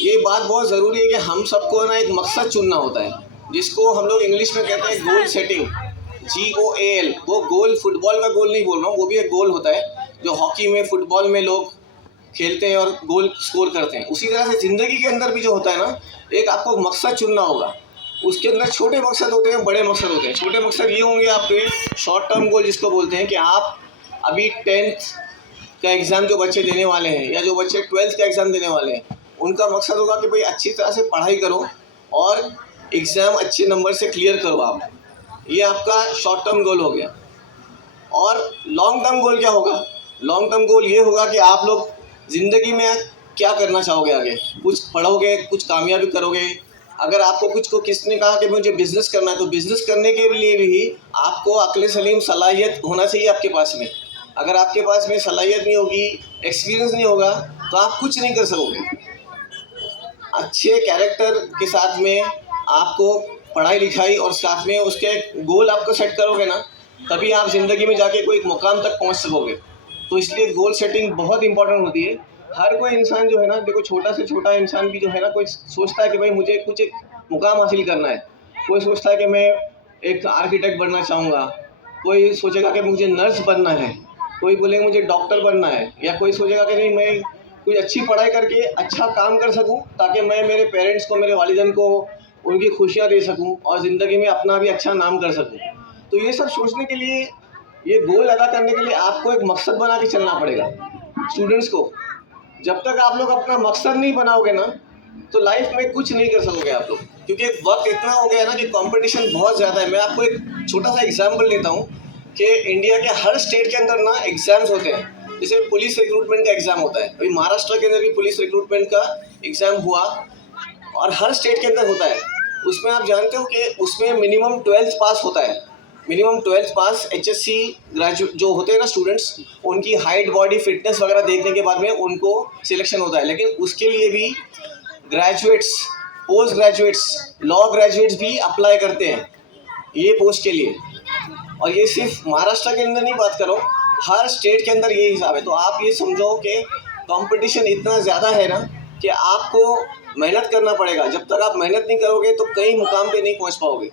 ये बात बहुत ज़रूरी है कि हम सबको ना एक मकसद चुनना होता है, जिसको हम लोग इंग्लिश में कहते हैं गोल सेटिंग, GOAL। वो गोल फुटबॉल का गोल नहीं बोल रहा हूँ, वो भी एक गोल होता है जो हॉकी में, फुटबॉल में लोग खेलते हैं और गोल स्कोर करते हैं। उसी तरह से ज़िंदगी के अंदर भी जो होता है ना, एक आपको मकसद चुनना होगा। उसके अंदर छोटे मकसद होते हैं, बड़े मकसद होते हैं। छोटे मकसद ये होंगे आपके शॉर्ट टर्म गोल, जिसको बोलते हैं कि आप अभी 10th का एग्ज़ाम जो बच्चे देने वाले हैं या जो बच्चे 12th का एग्ज़ाम देने वाले हैं, उनका मकसद होगा कि भाई अच्छी तरह से पढ़ाई करो और एग्ज़ाम अच्छे नंबर से क्लियर करो आप। ये आपका शॉर्ट टर्म गोल हो गया। और लॉन्ग टर्म गोल क्या होगा? लॉन्ग टर्म गोल ये होगा कि आप लोग ज़िंदगी में क्या करना चाहोगे आगे। कुछ पढ़ोगे, कुछ कामयाबी करोगे। अगर आपको कुछ को किसने कहा कि मुझे बिज़नेस करना है, तो बिज़नेस करने के लिए भी आपको अक्ल सलीम सलाहियत होना चाहिए आपके पास में। अगर आपके पास में सलाहियत नहीं होगी, एक्सपीरियंस नहीं होगा, तो आप कुछ नहीं कर सकोगे। अच्छे कैरेक्टर के साथ में आपको पढ़ाई लिखाई और साथ में उसके गोल आपको सेट करोगे ना, तभी आप ज़िंदगी में जाके कोई मुकाम तक पहुंच सकोगे। तो इसलिए गोल सेटिंग बहुत इंपॉर्टेंट होती है। हर कोई इंसान जो है ना, देखो छोटा से छोटा इंसान भी जो है ना, कोई सोचता है कि भाई मुझे कुछ एक मुकाम हासिल करना है। कोई सोचता है कि मैं एक आर्किटेक्ट बनना चाहूँगा, कोई सोचेगा कि मुझे नर्स बनना है, कोई बोलेगा मुझे डॉक्टर बनना है, या कोई सोचेगा कि नहीं मैं कोई अच्छी पढ़ाई करके अच्छा काम कर सकूं ताकि मैं मेरे पेरेंट्स को, मेरे वालिदैन को उनकी खुशियां दे सकूं और ज़िंदगी में अपना भी अच्छा नाम कर सकूं। तो ये सब सोचने के लिए, ये गोल अदा करने के लिए आपको एक मकसद बना के चलना पड़ेगा। स्टूडेंट्स को, जब तक आप लोग अपना मकसद नहीं बनाओगे ना, तो लाइफ में कुछ नहीं कर सकोगे आप लोग। क्योंकि वक्त इतना हो गया है ना कि कंपटीशन बहुत ज़्यादा है। मैं आपको एक छोटा सा एग्जाम्पल लेता हूँ कि इंडिया के हर स्टेट के अंदर ना एग्ज़ाम्स होते हैं। जैसे पुलिस रिक्रूटमेंट का एग्ज़ाम होता है, अभी महाराष्ट्र के अंदर भी पुलिस रिक्रूटमेंट का एग्ज़ाम हुआ और हर स्टेट के अंदर होता है। उसमें आप जानते हो कि उसमें मिनिमम 12th पास होता है। मिनिमम 12th पास, HSC ग्रेजुएट जो होते हैं ना स्टूडेंट्स, उनकी हाइट, बॉडी फिटनेस वगैरह देखने के बाद में उनको सिलेक्शन होता है। लेकिन उसके लिए भी graduates, post graduates, law graduates भी अप्लाई करते हैं ये पोस्ट के लिए। और ये सिर्फ महाराष्ट्र के अंदर नहीं बात करो, हर स्टेट के अंदर ये हिसाब है। तो आप ये समझो कि कंपटीशन इतना ज़्यादा है ना कि आपको मेहनत करना पड़ेगा। जब तक आप मेहनत नहीं करोगे तो कई मुकाम पे नहीं पहुंच पाओगे।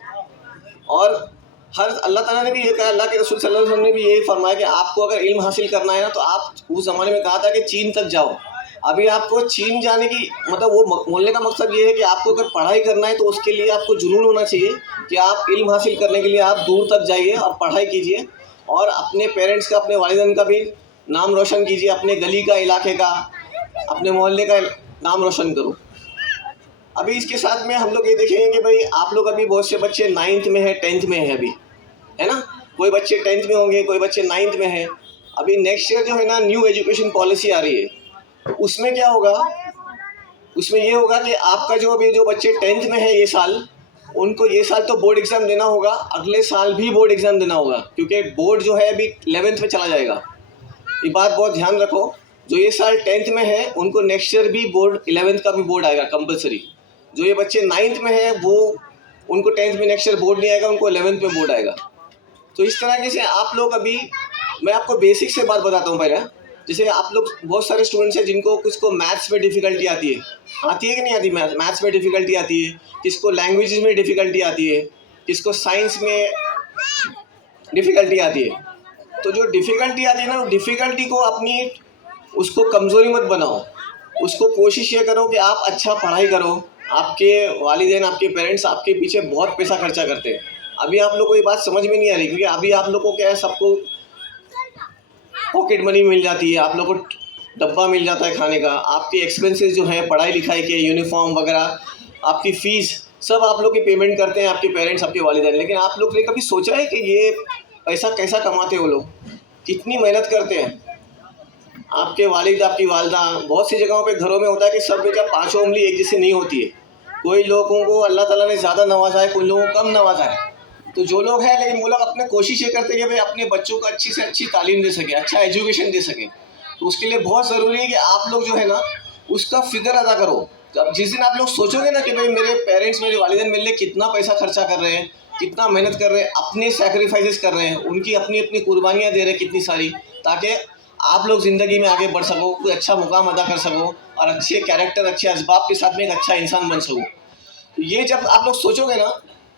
और हर अल्लाह ताला ने भी ये कहा, अल्लाह के रसूल सल्लल्लाहु अलैहि वसल्लम ने भी यही फरमाया कि आपको अगर इल्म हासिल करना है ना, तो आप उस ज़माने में कहा था कि चीन तक जाओ। अभी आपको चीन जाने की मतलब वो बोलने का मकसद ये है कि आपको अगर पढ़ाई करना है तो उसके लिए आपको जुनून होना चाहिए कि आप इल्म हासिल करने के लिए आप दूर तक जाइए और पढ़ाई कीजिए और अपने पेरेंट्स का, अपने वालिदैन का भी नाम रोशन कीजिए, अपने गली का, इलाके का, अपने मोहल्ले का नाम रोशन करो। अभी इसके साथ में हम लोग ये देखेंगे कि भाई आप लोग अभी बहुत से बच्चे 9th में है, 10th में है अभी, है ना। कोई बच्चे 10th में होंगे, कोई बच्चे 9th में है। अभी नेक्स्ट ईयर जो है ना, न्यू एजुकेशन पॉलिसी आ रही है। तो उसमें क्या होगा, उसमें ये होगा कि आपका जो अभी जो बच्चे 10th में है ये साल, उनको ये साल तो बोर्ड एग्ज़ाम देना होगा, अगले साल भी बोर्ड एग्ज़ाम देना होगा, क्योंकि बोर्ड जो है अभी 11th में चला जाएगा। ये बात बहुत ध्यान रखो, जो ये साल 10th में है उनको नेक्स्ट ईयर भी बोर्ड, 11th का भी बोर्ड आएगा कंपलसरी। जो ये बच्चे 9th में है वो, उनको 10th में नेक्स्ट ईयर बोर्ड नहीं आएगा, उनको 11th में बोर्ड आएगा। तो इस तरीके से आप लोग अभी, मैं आपको बेसिक से बात बताता हूँ पहले। जैसे आप लोग, बहुत सारे स्टूडेंट्स हैं जिनको कुछ को मैथ्स में डिफ़िकल्टी आती है कि नहीं आती, मैथ्स में डिफ़िकल्टी आती है, किसको लैंग्वेजेस में डिफ़िकल्टी आती है, किसको साइंस में डिफ़िकल्टी आती है। तो जो डिफ़िकल्टी आती है ना, डिफ़िकल्टी को अपनी, उसको कमज़ोरी मत बनाओ। उसको कोशिश ये करो कि आप अच्छा पढ़ाई करो। आपके वालिदैन, आपके पेरेंट्स आपके पीछे बहुत पैसा खर्चा करते हैं। अभी आप लोग को ये बात समझ में नहीं आ रही, क्योंकि अभी आप लोग को क्या है, सबको पॉकेट मनी मिल जाती है, आप लोग को डब्बा मिल जाता है खाने का। आपके एक्सपेंसेस जो है, पढ़ाई लिखाई के, यूनिफॉर्म वगैरह, आपकी फ़ीस, सब आप लोग की पेमेंट करते हैं आपके पेरेंट्स, आपके वालिदैन। लेकिन आप लोग ने कभी सोचा है कि ये पैसा कैसा कमाते हो लोग, कितनी मेहनत करते हैं? आपके वालिद, आपकी वालदा, बहुत सी जगहों पे घरों में होता है कि सब बेटा पाँचों उंगली एक जैसी नहीं होती है। कोई लोगों को अल्लाह ताला ने ज़्यादा नवाजा है, कोई लोगों को कम नवाजा है। तो जो लोग हैं, लेकिन वो लोग अपने कोशिश ये करते हैं कि भाई अपने बच्चों को अच्छी से अच्छी तालीम दे सके, अच्छा एजुकेशन दे सके। तो उसके लिए बहुत ज़रूरी है कि आप लोग जो है ना, उसका फ़िक्र अदा करो। अब जिस दिन आप लोग सोचोगे ना कि भाई मेरे पेरेंट्स, मेरे वालिदैन मेरे लिए कितना पैसा खर्चा कर रहे हैं, कितना मेहनत कर रहे हैं, अपने सैक्रिफाइसेस कर रहे हैं, उनकी अपनी अपनी कुर्बानियाँ दे रहे हैं कितनी सारी, ताकि आप लोग ज़िंदगी में आगे बढ़ सको, कोई अच्छा मुकाम अदा कर सको और अच्छे कैरेक्टर, अच्छे असबाब के साथ में एक अच्छा इंसान बन सको। तो ये जब आप लोग सोचोगे ना,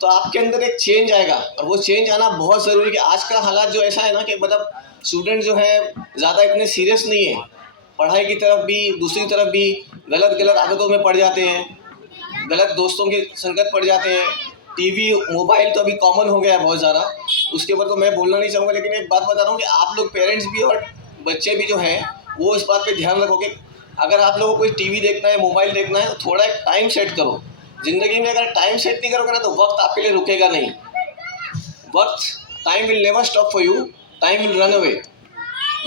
तो आपके अंदर एक चेंज आएगा, और वो चेंज आना बहुत ज़रूरी है। कि आज का हालात जो ऐसा है ना, कि मतलब स्टूडेंट जो है ज़्यादा इतने सीरियस नहीं है, पढ़ाई की तरफ भी, दूसरी तरफ भी गलत गलत आदतों में पड़ जाते हैं, गलत दोस्तों की संगत पड़ जाते हैं। टीवी, मोबाइल तो अभी कॉमन हो गया है बहुत ज़्यादा, उसके ऊपर तो मैं बोलना नहीं चाहूँगा। लेकिन एक बात बता रहा हूँ कि आप लोग पेरेंट्स भी और बच्चे भी जो हैं, वो इस बात पे ध्यान रखो कि अगर आप लोगों को कोई टीवी देखना है, मोबाइल देखना है, तो थोड़ा एक टाइम सेट करो। ज़िंदगी में अगर टाइम सेट नहीं करोगे ना, तो वक्त आपके लिए रुकेगा नहीं। वक्त, time will never stop for you, time will run away.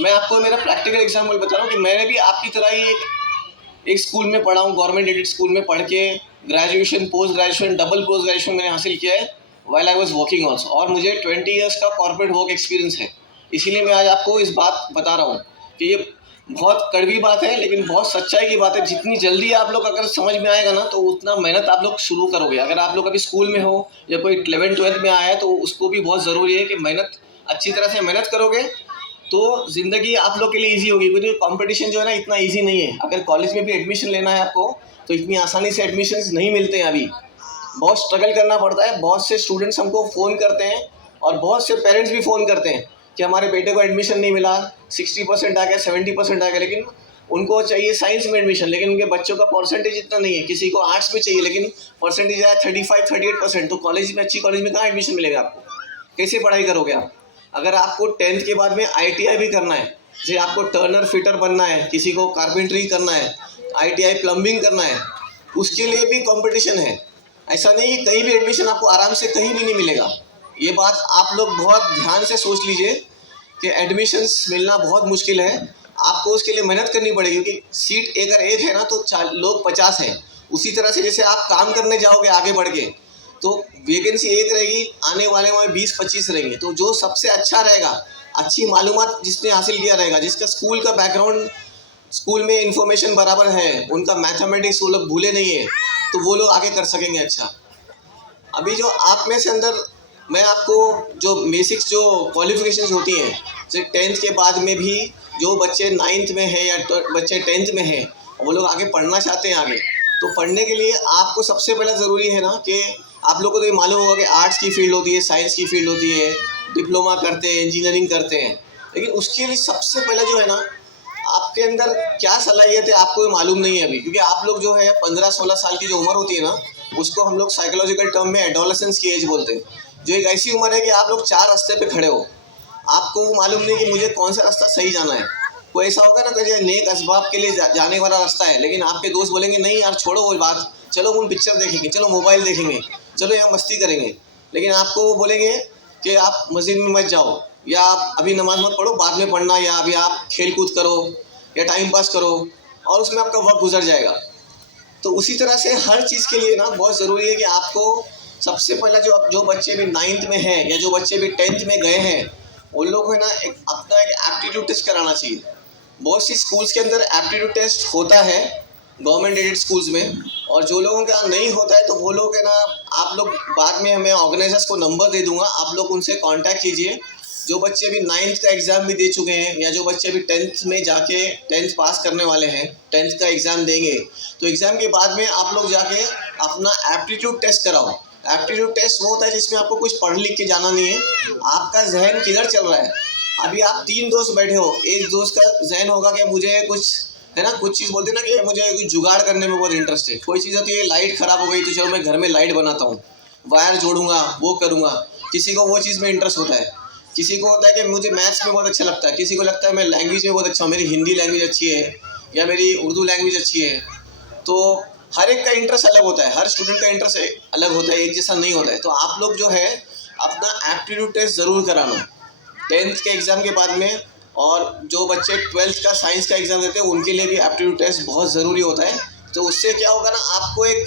मैं आपको मेरा प्रैक्टिकल एग्जाम्पल बता रहा हूँ कि मैंने भी आपकी तरह ही एक स्कूल में पढ़ा हूँ, गवर्नमेंट एडेड स्कूल में पढ़ के graduation, post graduation, double post graduation मैंने हासिल किया है while I was working also. और मुझे 20 ईयर्स का कॉर्पोरेट वर्क एक्सपीरियंस है। इसीलिए मैं आज आपको इस बात बता रहा हूँ कि ये बहुत कड़वी बात है, लेकिन बहुत सच्चाई की बात है। जितनी जल्दी आप लोग अगर समझ में आएगा ना, तो उतना मेहनत आप लोग शुरू करोगे। अगर आप लोग अभी स्कूल में हो या कोई 11th-12th में आया है, तो उसको भी बहुत ज़रूरी है कि मेहनत, अच्छी तरह से मेहनत करोगे तो ज़िंदगी आप लोग के लिए ईजी होगी। क्योंकि कंपटीशन जो है ना, इतना ईजी नहीं है। अगर कॉलेज में भी एडमिशन लेना है आपको, तो इतनी आसानी से एडमिशन्स नहीं मिलते हैं अभी, बहुत स्ट्रगल करना पड़ता है। बहुत से स्टूडेंट्स हमको फ़ोन करते हैं, और बहुत से पेरेंट्स भी फ़ोन करते हैं कि हमारे बेटे को एडमिशन नहीं मिला, 60% आ गया, 70% आ गया, लेकिन उनको चाहिए साइंस में एडमिशन, लेकिन उनके बच्चों का परसेंटेज इतना नहीं है। किसी को आर्ट्स में चाहिए, लेकिन परसेंटेज आया 35-38%, तो कॉलेज में, अच्छी कॉलेज में कहाँ एडमिशन मिलेगा आपको? कैसे पढ़ाई करोगे आप? अगर आपको 10th के बाद में ITI भी करना है, जैसे आपको टर्नर फिटर बनना है, किसी को कारपेंटरी करना है, ITI प्लम्बिंग करना है, उसके लिए भी कंपटीशन है। ऐसा नहीं कि कहीं भी एडमिशन आपको आराम से कहीं भी नहीं मिलेगा। ये बात आप लोग बहुत ध्यान से सोच लीजिए कि एडमिशन्स मिलना बहुत मुश्किल है। आपको उसके लिए मेहनत करनी पड़ेगी, क्योंकि सीट अगर एक है ना, तो लोग 50 हैं। उसी तरह से जैसे आप काम करने जाओगे आगे बढ़ के, तो वैकेंसी एक रहेगी, आने वाले में 20-25 रहेंगे। तो जो सबसे अच्छा रहेगा, अच्छी मालूमात जिसने हासिल किया रहेगा, जिसका स्कूल का बैकग्राउंड, स्कूल में इंफॉर्मेशन बराबर है, उनका मैथमेटिक्स वो लोग भूले नहीं है, तो वो लोग आगे कर सकेंगे अच्छा। अभी जो आप में से अंदर, मैं आपको जो बेसिक्स, जो क्वालिफिकेशंस होती हैं, जैसे 10th के बाद में भी जो बच्चे 9th में हैं या बच्चे 10th में हैं, वो लोग आगे पढ़ना चाहते हैं आगे, तो पढ़ने के लिए आपको सबसे पहला ज़रूरी है ना कि आप लोगों को तो ये मालूम होगा कि आर्ट्स की फील्ड होती है, साइंस की फील्ड होती है, डिप्लोमा करते हैं, इंजीनियरिंग करते हैं। लेकिन उसके लिए सबसे पहले जो है ना, आपके अंदर क्या सलाहियत है आपको ये मालूम नहीं है अभी। क्योंकि आप लोग जो है 15-16 साल की जो उम्र होती है ना, उसको हम लोग साइकोलॉजिकल टर्म में एडोलेसेंस की एज बोलते हैं। जो एक ऐसी उम्र है कि आप लोग 4 रास्ते पे खड़े हो, आपको वो मालूम नहीं कि मुझे कौन सा रास्ता सही जाना है। कोई ऐसा होगा ना कि जो नेक असबाब के लिए जाने वाला रास्ता है, लेकिन आपके दोस्त बोलेंगे नहीं यार छोड़ो वो बात, चलो हम पिक्चर देखेंगे, चलो मोबाइल देखेंगे, चलो यहाँ मस्ती करेंगे। लेकिन आपको वो बोलेंगे कि आप मस्जिद में मत जाओ, या आप अभी नमाज मत पढ़ो, बाद में पढ़ना, या अभी आप खेल कूद करो या टाइम पास करो, और उसमें आपका वक्त गुजर जाएगा। तो उसी तरह से हर चीज़ के लिए ना बहुत ज़रूरी है कि आपको सबसे पहला जो बच्चे भी 9th में हैं या जो बच्चे भी 10th में गए हैं, उन लोगों को ना अपना एक एप्टीट्यूड टेस्ट कराना चाहिए। बहुत सी स्कूल्स के अंदर एप्टीट्यूड टेस्ट होता है, गवर्नमेंट एडेड स्कूल्स में, और जो लोगों का नहीं होता है, तो वो लोग है ना, आप लोग बाद में, मैं ऑर्गेनाइजर्स को नंबर दे दूंगा, आप लोग उनसे कांटेक्ट कीजिए। जो बच्चे भी 9th का एग्ज़ाम भी दे चुके हैं, या जो बच्चे भी 10th में जाके 10th पास करने वाले हैं, 10th का एग्ज़ाम देंगे, तो एग्ज़ाम के बाद में आप लोग जाके अपना एप्टीट्यूड टेस्ट कराओ। एप्टीट्यूड टेस्ट वो होता है जिसमें आपको कुछ पढ़ लिख के जाना नहीं है, आपका जहन किधर चल रहा है। अभी आप 3 दोस्त बैठे हो, एक दोस्त का जहन होगा कि मुझे कुछ है ना, कुछ चीज़ बोलते हैं ना कि मुझे कुछ जुगाड़ करने में बहुत इंटरेस्ट है। कोई चीज़ होती है, लाइट ख़राब हो गई तो चलो मैं घर में लाइट बनाता हूँ, वायर जोड़ूंगा, वो करूँगा। किसी को वो चीज़ में इंटरेस्ट होता है, किसी को होता है कि मुझे मैथ्स में बहुत अच्छा लगता है, किसी को लगता है मैं लैंग्वेज में बहुत अच्छा हूँ, मेरी हिंदी लैंग्वेज अच्छी है या मेरी उर्दू लैंग्वेज अच्छी है। तो हर एक का इंटरेस्ट अलग होता है, हर स्टूडेंट का इंटरेस्ट अलग होता है, एक जैसा नहीं होता है। तो आप लोग जो है अपना एप्टीट्यूड टेस्ट ज़रूर कराना 10th के एग्ज़ाम के बाद में। और जो बच्चे 12th का साइंस का एग्ज़ाम देते हैं, उनके लिए भी एप्टीट्यूड टेस्ट बहुत ज़रूरी होता है। तो उससे क्या होगा ना, आपको एक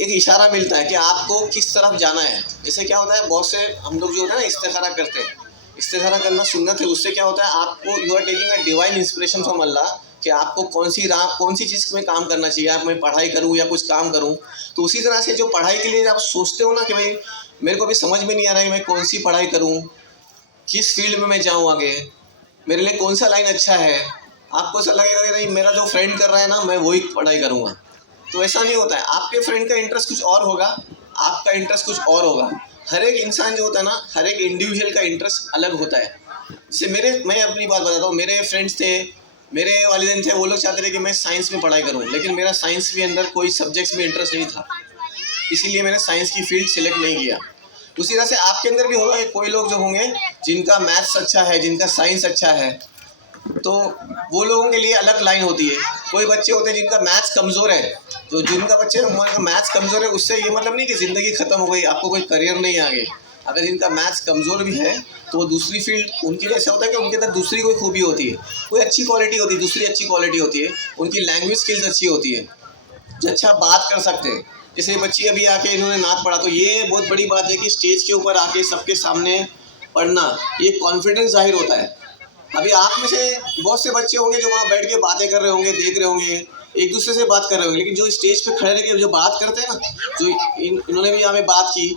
इशारा मिलता है कि आपको किस तरफ जाना है। जैसे क्या होता है, बहुत से हम लोग जो है ना इस्तिखारा करते हैं, इस्तिखारा करना सुन्नत है। उससे क्या होता है, आपको you are taking a divine inspiration from Allah कि आपको कौन सी चीज़ में काम करना चाहिए, आप मैं पढ़ाई करूँ या कुछ काम करूँ। तो उसी तरह से जो पढ़ाई के लिए आप सोचते हो ना कि भाई मेरे को भी समझ में नहीं आ रहा है कि मैं कौन सी पढ़ाई करूँ, किस फील्ड में मैं जाऊँ आगे, मेरे लिए कौन सा लाइन अच्छा है। आपको ऐसा लगेगा कि नहीं मेरा जो फ्रेंड कर रहा है ना मैं वही पढ़ाई करूँगा, तो ऐसा नहीं होता है। आपके फ्रेंड का इंटरेस्ट कुछ और होगा, आपका इंटरेस्ट कुछ और होगा। हर एक इंसान जो होता है ना, हर एक इंडिविजुअल का इंटरेस्ट अलग होता है। जैसे मैं अपनी बात बताता हूँ, मेरे फ्रेंड्स थे, मेरे वालिदैन थे, वो लोग चाहते थे कि मैं साइंस में पढ़ाई करूँ, लेकिन मेरा साइंस के अंदर कोई सब्जेक्ट्स में इंटरेस्ट नहीं था, इसीलिए मैंने साइंस की फील्ड सिलेक्ट नहीं किया। उसी तरह से आपके अंदर भी होगा कि कोई लोग जो होंगे जिनका मैथ्स अच्छा है, जिनका साइंस अच्छा है, तो वो लोगों के लिए अलग लाइन होती है। कोई बच्चे होते हैं जिनका मैथ्स कमज़ोर है, तो जिनका बच्चे मैथ्स कमज़ोर है उससे ये मतलब नहीं कि ज़िंदगी ख़त्म हो गई, आपको कोई करियर नहीं आगे। अगर जिनका मैथ्स कमज़ोर भी है तो वो दूसरी फील्ड, उनके लिए ऐसा होता है कि उनके अंदर दूसरी कोई खूबी होती है, कोई अच्छी क्वालिटी होती है, दूसरी अच्छी क्वालिटी होती है, उनकी लैंग्वेज स्किल्स अच्छी होती है, जो अच्छा बात कर सकते हैं। जैसे बच्ची अभी आके इन्होंने नात पढ़ा, तो ये बहुत बड़ी बात है कि स्टेज के ऊपर आके सबके सामने पढ़ना, ये कॉन्फिडेंस जाहिर होता है। अभी आप में से बहुत से बच्चे होंगे जो वहाँ बैठ के बातें कर रहे होंगे, देख रहे होंगे, एक दूसरे से बात कर रहे होंगे, लेकिन जो स्टेज पे खड़े रह के जो बात करते हैं ना, जो इन्होंने भी यहाँ पे बात की,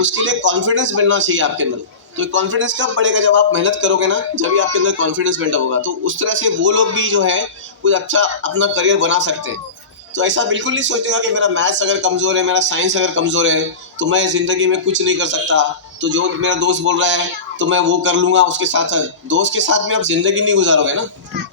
उसके लिए कॉन्फिडेंस मिलना चाहिए आपके अंदर। तो कॉन्फिडेंस कब बढ़ेगा, जब आप मेहनत करोगे ना, जब भी आपके अंदर कॉन्फिडेंस बिल्डअप होगा। तो उस तरह से वो लोग भी जो है कुछ अच्छा अपना करियर बना सकते हैं। तो ऐसा बिल्कुल नहीं सोचेगा कि मेरा मैथ्स अगर कमज़ोर है, मेरा साइंस अगर कमज़ोर है, तो मैं ज़िंदगी में कुछ नहीं कर सकता, तो जो मेरा दोस्त बोल रहा है तो मैं वो कर लूँगा उसके साथ साथ। दोस्त के साथ में आप ज़िंदगी नहीं गुजारोगे ना,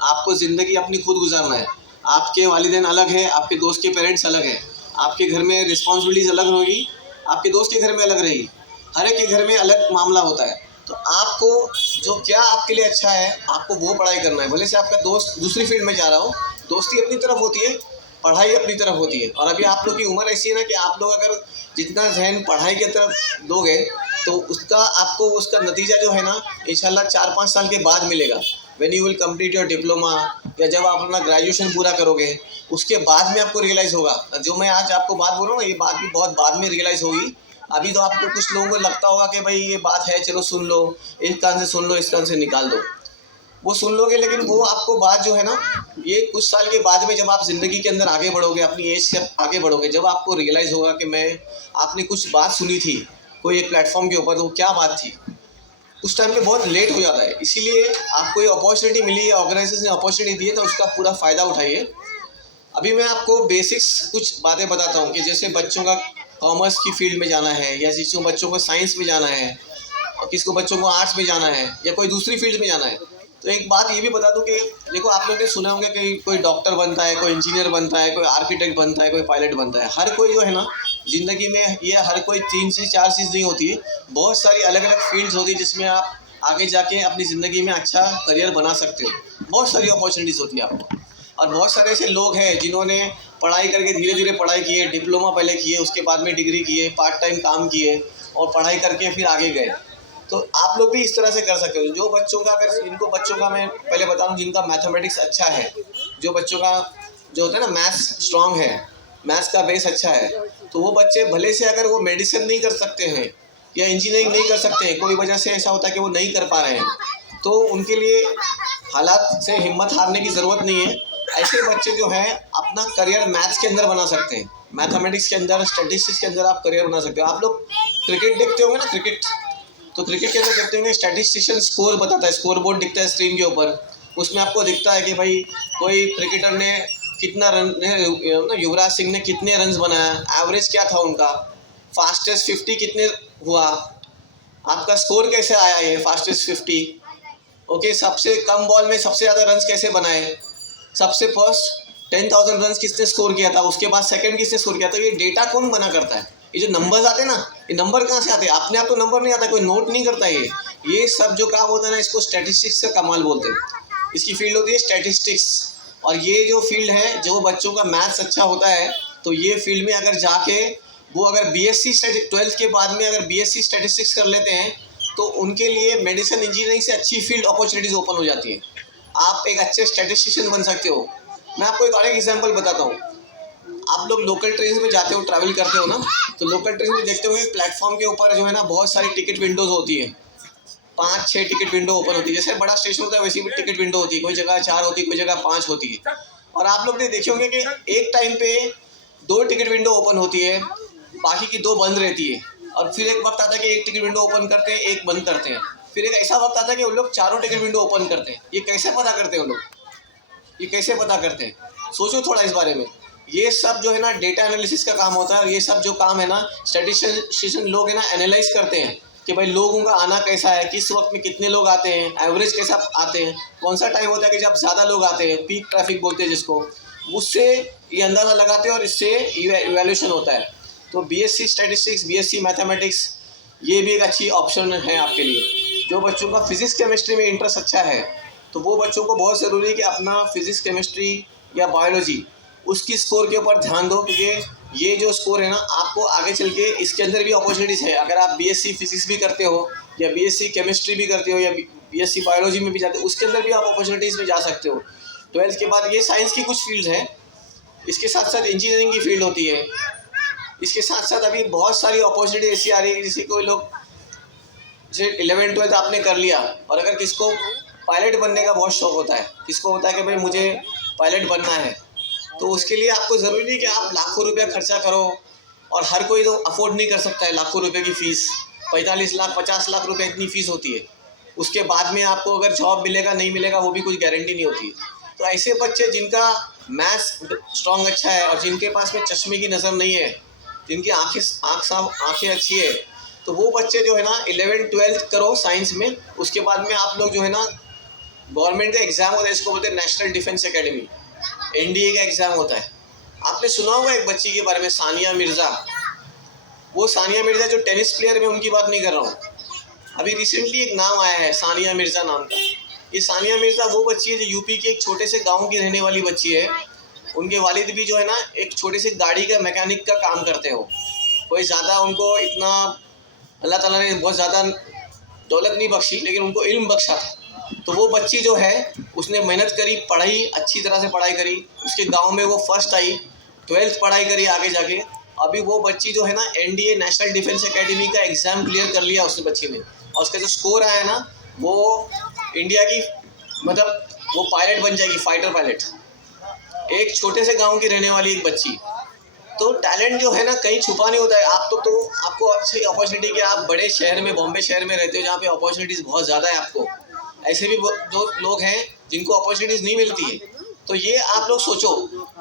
आपको ज़िंदगी अपनी खुद गुजारना है। आपके वालिदैन अलग हैं, आपके दोस्त के पेरेंट्स अलग हैं, आपके घर में रिस्पॉन्सिबिलिटीज़ अलग होगी, आपके दोस्त के घर में अलग रहेगी, हर एक के घर में अलग मामला होता है। तो आपको जो क्या आपके लिए अच्छा है, आपको वो पढ़ाई करना है। भले से आपका दोस्त दूसरी फील्ड में जा रहा हो, दोस्ती अपनी तरफ होती है, पढ़ाई अपनी तरफ होती है। और अभी आप लोग की उम्र ऐसी है ना कि आप लोग अगर जितना जहन पढ़ाई की तरफ दोगे, तो उसका आपको उसका नतीजा जो है ना इंशाल्लाह 4-5 साल के बाद मिलेगा। When you will complete your diploma, या जब आप अपना ग्रेजुएशन पूरा करोगे, उसके बाद में आपको रियलाइज़ होगा। जो मैं आज आपको बात बोल रहा हूँ ना, ये बात भी बहुत बाद में रियलाइज़ होगी। अभी तो आपको कुछ लोगों को लगता होगा कि भाई ये बात है, चलो सुन लो, इस कान से सुन लो, इस कान से निकाल दो, वो सुन लोगे। लेकिन वो आपको बात जो है ना, ये कुछ साल के बाद में जब आप ज़िंदगी के अंदर आगे बढ़ोगे, अपनी एज से आगे बढ़ोगे, जब आपको रियलाइज़ होगा कि आपने कुछ बात सुनी थी कोई एक प्लेटफॉर्म के ऊपर, तो क्या बात थी, उस टाइम पे बहुत लेट हो जाता है। इसीलिए आपको ये अपॉर्चुनिटी मिली है, ऑर्गेनाइजेशन ने अपॉर्चुनिटी दी है, तो उसका पूरा फ़ायदा उठाइए। अभी मैं आपको बेसिक्स कुछ बातें बताता हूँ कि जैसे बच्चों का कॉमर्स की फील्ड में जाना है, या जिसको बच्चों को साइंस में जाना है, और किसको बच्चों को आर्ट्स में जाना है, या कोई दूसरी फील्ड में जाना है। तो एक बात ये भी बता दूं कि देखो, आप लोग ने सुना होंगे कि कोई डॉक्टर बनता है, कोई इंजीनियर बनता है, कोई आर्किटेक्ट बनता है, कोई पायलट बनता है। हर कोई जो है ना ज़िंदगी में, ये हर कोई 3 से 4 चीज़ नहीं होती है, बहुत सारी अलग अलग फील्ड्स होती है जिसमें आप आगे जाके अपनी ज़िंदगी में अच्छा करियर बना सकते हो। बहुत सारी अपॉर्चुनिटीज़ होती है आपको। और बहुत सारे ऐसे लोग हैं जिन्होंने पढ़ाई करके धीरे धीरे पढ़ाई किए, डिप्लोमा पहले किए, उसके बाद में डिग्री किए, पार्ट टाइम काम किए, और पढ़ाई करके फिर आगे गए। तो आप लोग भी इस तरह से कर सकते हो। जो बच्चों का, अगर इनको बच्चों का मैं पहले बता दूं, जिनका मैथमेटिक्स अच्छा है, जो बच्चों का जो होता है ना मैथ्स स्ट्रांग है, मैथ्स का बेस अच्छा है, तो वो बच्चे भले से अगर वो मेडिसिन नहीं कर सकते हैं या इंजीनियरिंग नहीं कर सकते हैं, कोई वजह से ऐसा होता है कि वो नहीं कर पा रहे हैं, तो उनके लिए हालात से हिम्मत हारने की ज़रूरत नहीं है। ऐसे बच्चे जो हैं अपना करियर मैथ्स के अंदर बना सकते हैं, मैथमेटिक्स के अंदर, स्टैटिस्टिक्स के अंदर आप करियर बना सकते हो। आप लोग क्रिकेट देखते होंगे ना, क्रिकेट, तो क्रिकेट के अंदर देखते होंगे स्टैटिस्टिशियन स्कोर बताता है, स्कोर बोर्ड दिखता है स्क्रीन के ऊपर, उसमें आपको दिखता है कि भाई कोई क्रिकेटर ने कितना रन, युवराज सिंह ने कितने रन्स बनाया, एवरेज क्या था उनका, फास्टेस्ट 50 कितने हुआ, आपका स्कोर कैसे आया ये फास्टेस्ट 50, ओके, सबसे कम बॉल में सबसे ज़्यादा रन्स कैसे बनाए, सबसे फर्स्ट 10,000 रन्स किसने स्कोर किया था, उसके बाद सेकंड किसने स्कोर किया था। ये डेटा कौन बना करता है, ये जो नंबर्स आते हैं ना, ये नंबर कहाँ से आते हैं, अपने आप तो नंबर नहीं आता, कोई नोट नहीं करता। ये सब जो काम होता है ना, इसको स्टैटिस्टिक्स का कमाल बोलते हैं। इसकी फील्ड होती है स्टैटिस्टिक्स। और ये जो फील्ड है, जो बच्चों का मैथ्स अच्छा होता है, तो ये फील्ड में अगर जाके वो अगर बीएससी 12th के बाद में अगर बीएससी स्टैटिस्टिक्स कर लेते हैं, तो उनके लिए मेडिसिन इंजीनियरिंग से अच्छी फील्ड अपॉर्चुनिटीज़ ओपन हो जाती हैं। आप एक अच्छे स्टैटिस्टिशियन बन सकते हो। मैं आपको एक और एक एग्जांपल बताता हूँ। आप लोग लोकल ट्रेन में जाते हो, ट्रैवल करते हो ना, तो लोकल ट्रेन में देखते होंगे प्लेटफॉर्म के ऊपर जो है ना बहुत सारी टिकट विंडोज़ होती है, 5-6 टिकट विंडो ओपन होती है। जैसे बड़ा स्टेशन होता है वैसी भी टिकट विंडो होती है, कोई जगह 4 होती है, कोई जगह 5 होती है। और आप लोग ने देखे होंगे कि एक टाइम पे 2 टिकट विंडो ओपन होती है, बाकी की 2 बंद रहती है। और फिर एक वक्त आता है कि एक टिकट विंडो ओपन करते हैं, एक बंद करते हैं। फिर एक ऐसा वक्त आता है कि उन लोग चारों टिकट विंडो ओपन करते हैं। ये कैसे पता करते हैं उन लोग, ये कैसे पता करते हैं? सोचो थोड़ा इस बारे में। ये सब जो है ना डेटा एनालिसिस का काम होता है, और ये सब जो काम है ना स्टैटिस्टिशियन लोग है ना एनालाइज करते हैं कि भाई लोगों का आना कैसा है, किस वक्त में कितने लोग आते हैं, एवरेज कैसा आते हैं, कौन सा टाइम होता है कि जब ज़्यादा लोग आते हैं, पीक ट्रैफिक बोलते हैं जिसको, उससे ये अंदाज़ा लगाते हैं और इससे इवैल्यूएशन होता है। तो बीएससी स्टैटिस्टिक्स, बीएससी मैथमेटिक्स ये भी एक अच्छी ऑप्शन है आपके लिए। जो बच्चों का फिज़िक्स केमिस्ट्री में इंटरेस्ट अच्छा है तो वो बच्चों को बहुत ज़रूरी है कि अपना फिज़िक्स केमिस्ट्री या बायोलॉजी उसकी स्कोर के ऊपर ध्यान दो, क्योंकि ये जो स्कोर है ना आपको आगे चल के इसके अंदर भी अपॉर्चुनिटीज़ है। अगर आप बीएससी फिज़िक्स भी करते हो या बीएससी केमिस्ट्री भी करते हो या बीएससी बायोलॉजी में भी जाते हो, उसके अंदर भी आप अपॉर्चुनिटीज़ में जा सकते हो। 12th के बाद ये साइंस की कुछ फील्ड हैं, इसके साथ साथ इंजीनियरिंग की फील्ड होती है, इसके साथ साथ अभी बहुत सारी अपॉर्चुनिटी ऐसी आ रही है। जैसे कोई लोग जैसे 11th-12th आपने कर लिया और अगर किसको पायलट बनने का बहुत शौक होता है, किसको होता है कि भाई मुझे पायलट बनना है, तो उसके लिए आपको ज़रूरी नहीं कि आप लाखों रुपया खर्चा करो, और हर कोई तो अफोर्ड नहीं कर सकता है लाखों रुपए की फ़ीस। 45 लाख 50 लाख रुपए इतनी फ़ीस होती है। उसके बाद में आपको अगर जॉब मिलेगा नहीं मिलेगा वो भी कुछ गारंटी नहीं होती है। तो ऐसे बच्चे जिनका मैथ्स स्ट्रॉन्ग अच्छा है और जिनके पास में चश्मे की नज़र नहीं है, जिनकी आँखें अच्छी है, तो वो बच्चे जो है ना 11th-12th करो साइंस में। उसके बाद में आप लोग जो है ना गवर्नमेंट का एग्ज़ाम होता है, इसको बोलते हैं नेशनल डिफेंस एकेडमी, एनडीए का एग्ज़ाम होता है। आपने सुना होगा एक बच्ची के बारे में, सानिया मिर्ज़ा। वो सानिया मिर्ज़ा जो टेनिस प्लेयर में, उनकी बात नहीं कर रहा हूँ। अभी रिसेंटली एक नाम आया है सानिया मिर्ज़ा नाम का। ये सानिया मिर्ज़ा वो बच्ची है जो यूपी के एक छोटे से गांव की रहने वाली बच्ची है। उनके वालिद भी जो है ना एक छोटे से गाड़ी का मैकेनिक का काम करते हो। कोई ज़्यादा उनको इतना अल्लाह ताला ने बहुत ज़्यादा दौलत नहीं बख्शी, लेकिन उनको इल्म बख्शा था। तो वो बच्ची जो है उसने मेहनत करी, पढ़ाई अच्छी तरह से पढ़ाई करी, उसके गांव में वो फर्स्ट आई, 12th पढ़ाई करी आगे जाके। अभी वो बच्ची जो है ना एनडीए नेशनल डिफेंस एकेडमी का एग्ज़ाम क्लियर कर लिया उसने बच्ची ने, और उसका जो स्कोर आया ना वो इंडिया की मतलब वो पायलट बन जाएगी, फाइटर पायलट। एक छोटे से गाँव की रहने वाली एक बच्ची। तो टैलेंट जो है ना कहीं छुपा नहीं होता है। आप तो आपको अच्छी अपॉर्चुनिटी कि आप बड़े शहर में, बॉम्बे शहर में रहते हो जहाँ पे अपॉर्चुनिटीज़ बहुत ज़्यादा है आपको। ऐसे भी जो लोग हैं जिनको अपॉर्चुनिटीज़ नहीं मिलती है, तो ये आप लोग सोचो।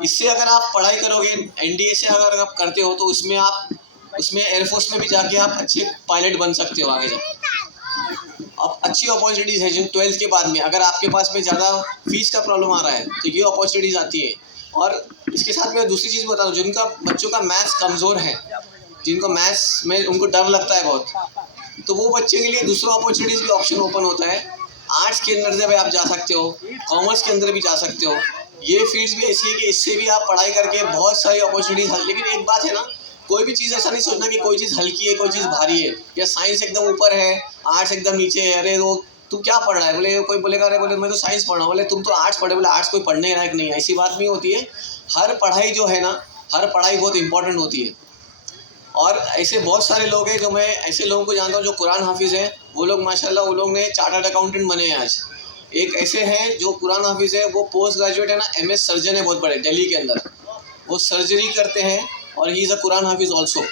इससे अगर आप पढ़ाई करोगे, एनडीए से अगर आप करते हो, तो उसमें एयरफोर्स में भी जाके आप अच्छे पायलट बन सकते हो आगे जाके। अब अच्छी अपॉर्चुनिटीज़ है जिन 12th के बाद में, अगर आपके पास में ज़्यादा फीस का प्रॉब्लम आ रहा है तो ये अपॉर्चुनिटीज़ आती है। और इसके साथ मैं दूसरी चीज़ बता दूँ, जिनका बच्चों का मैथ्स कमज़ोर है, जिनको मैथ्स में उनको डर लगता है बहुत, तो वो बच्चे के लिए दूसरा अपॉर्चुनिटीज़ भी ऑप्शन ओपन होता है। आर्ट्स के अंदर से भी आप जा सकते हो, कॉमर्स के अंदर भी जा सकते हो। ये फील्ड्स भी ऐसी है कि इससे भी आप पढ़ाई करके बहुत सारी अपॉर्चुनिटीज़। लेकिन एक बात है ना, कोई भी चीज़ ऐसा नहीं सोचना कि कोई चीज़ हल्की है, कोई चीज़ भारी है, या साइंस एकदम ऊपर है, आर्ट्स एकदम नीचे है। अरे वो तू क्या पढ़ रहा है, बोले कोई बोलेगा अरे बोले मैं तो साइंस पढ़ रहा हूँ, बोले तुम तो आर्ट्स पढ़े, बोले आर्ट्स कोई पढ़ने लायक नहीं है। ऐसी बात नहीं होती है। हर पढ़ाई जो है ना, हर पढ़ाई बहुत इंपॉर्टेंट होती है। और ऐसे बहुत सारे लोग हैं जो मैं ऐसे लोगों को जानता हूँ जो कुरान हाफिज़ हैं। वो लोग माशाल्लाह वो लोग ने चार्टर्ड अकाउंटेंट बने हैं आज। एक ऐसे हैं जो कुरान हाफिज़ है, वो पोस्ट ग्रेजुएट है ना, एमएस सर्जन है बहुत बड़े दिल्ली के अंदर, वो सर्जरी करते हैं और ही इज़ अ कुरान हाफिज़ ऑल्सो।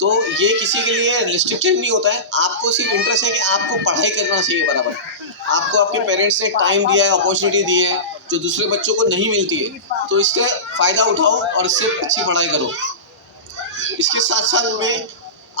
तो ये किसी के लिए रिस्ट्रिक्टेड नहीं होता है। आपको सिर्फ इंटरेस्ट है कि आपको पढ़ाई करना चाहिए बराबर। आपको आपके पेरेंट्स ने टाइम दिया है, अपॉर्चुनिटी दी है जो दूसरे बच्चों को नहीं मिलती है, तो इसका फ़ायदा उठाओ और इससे अच्छी पढ़ाई करो। इसके साथ साथ में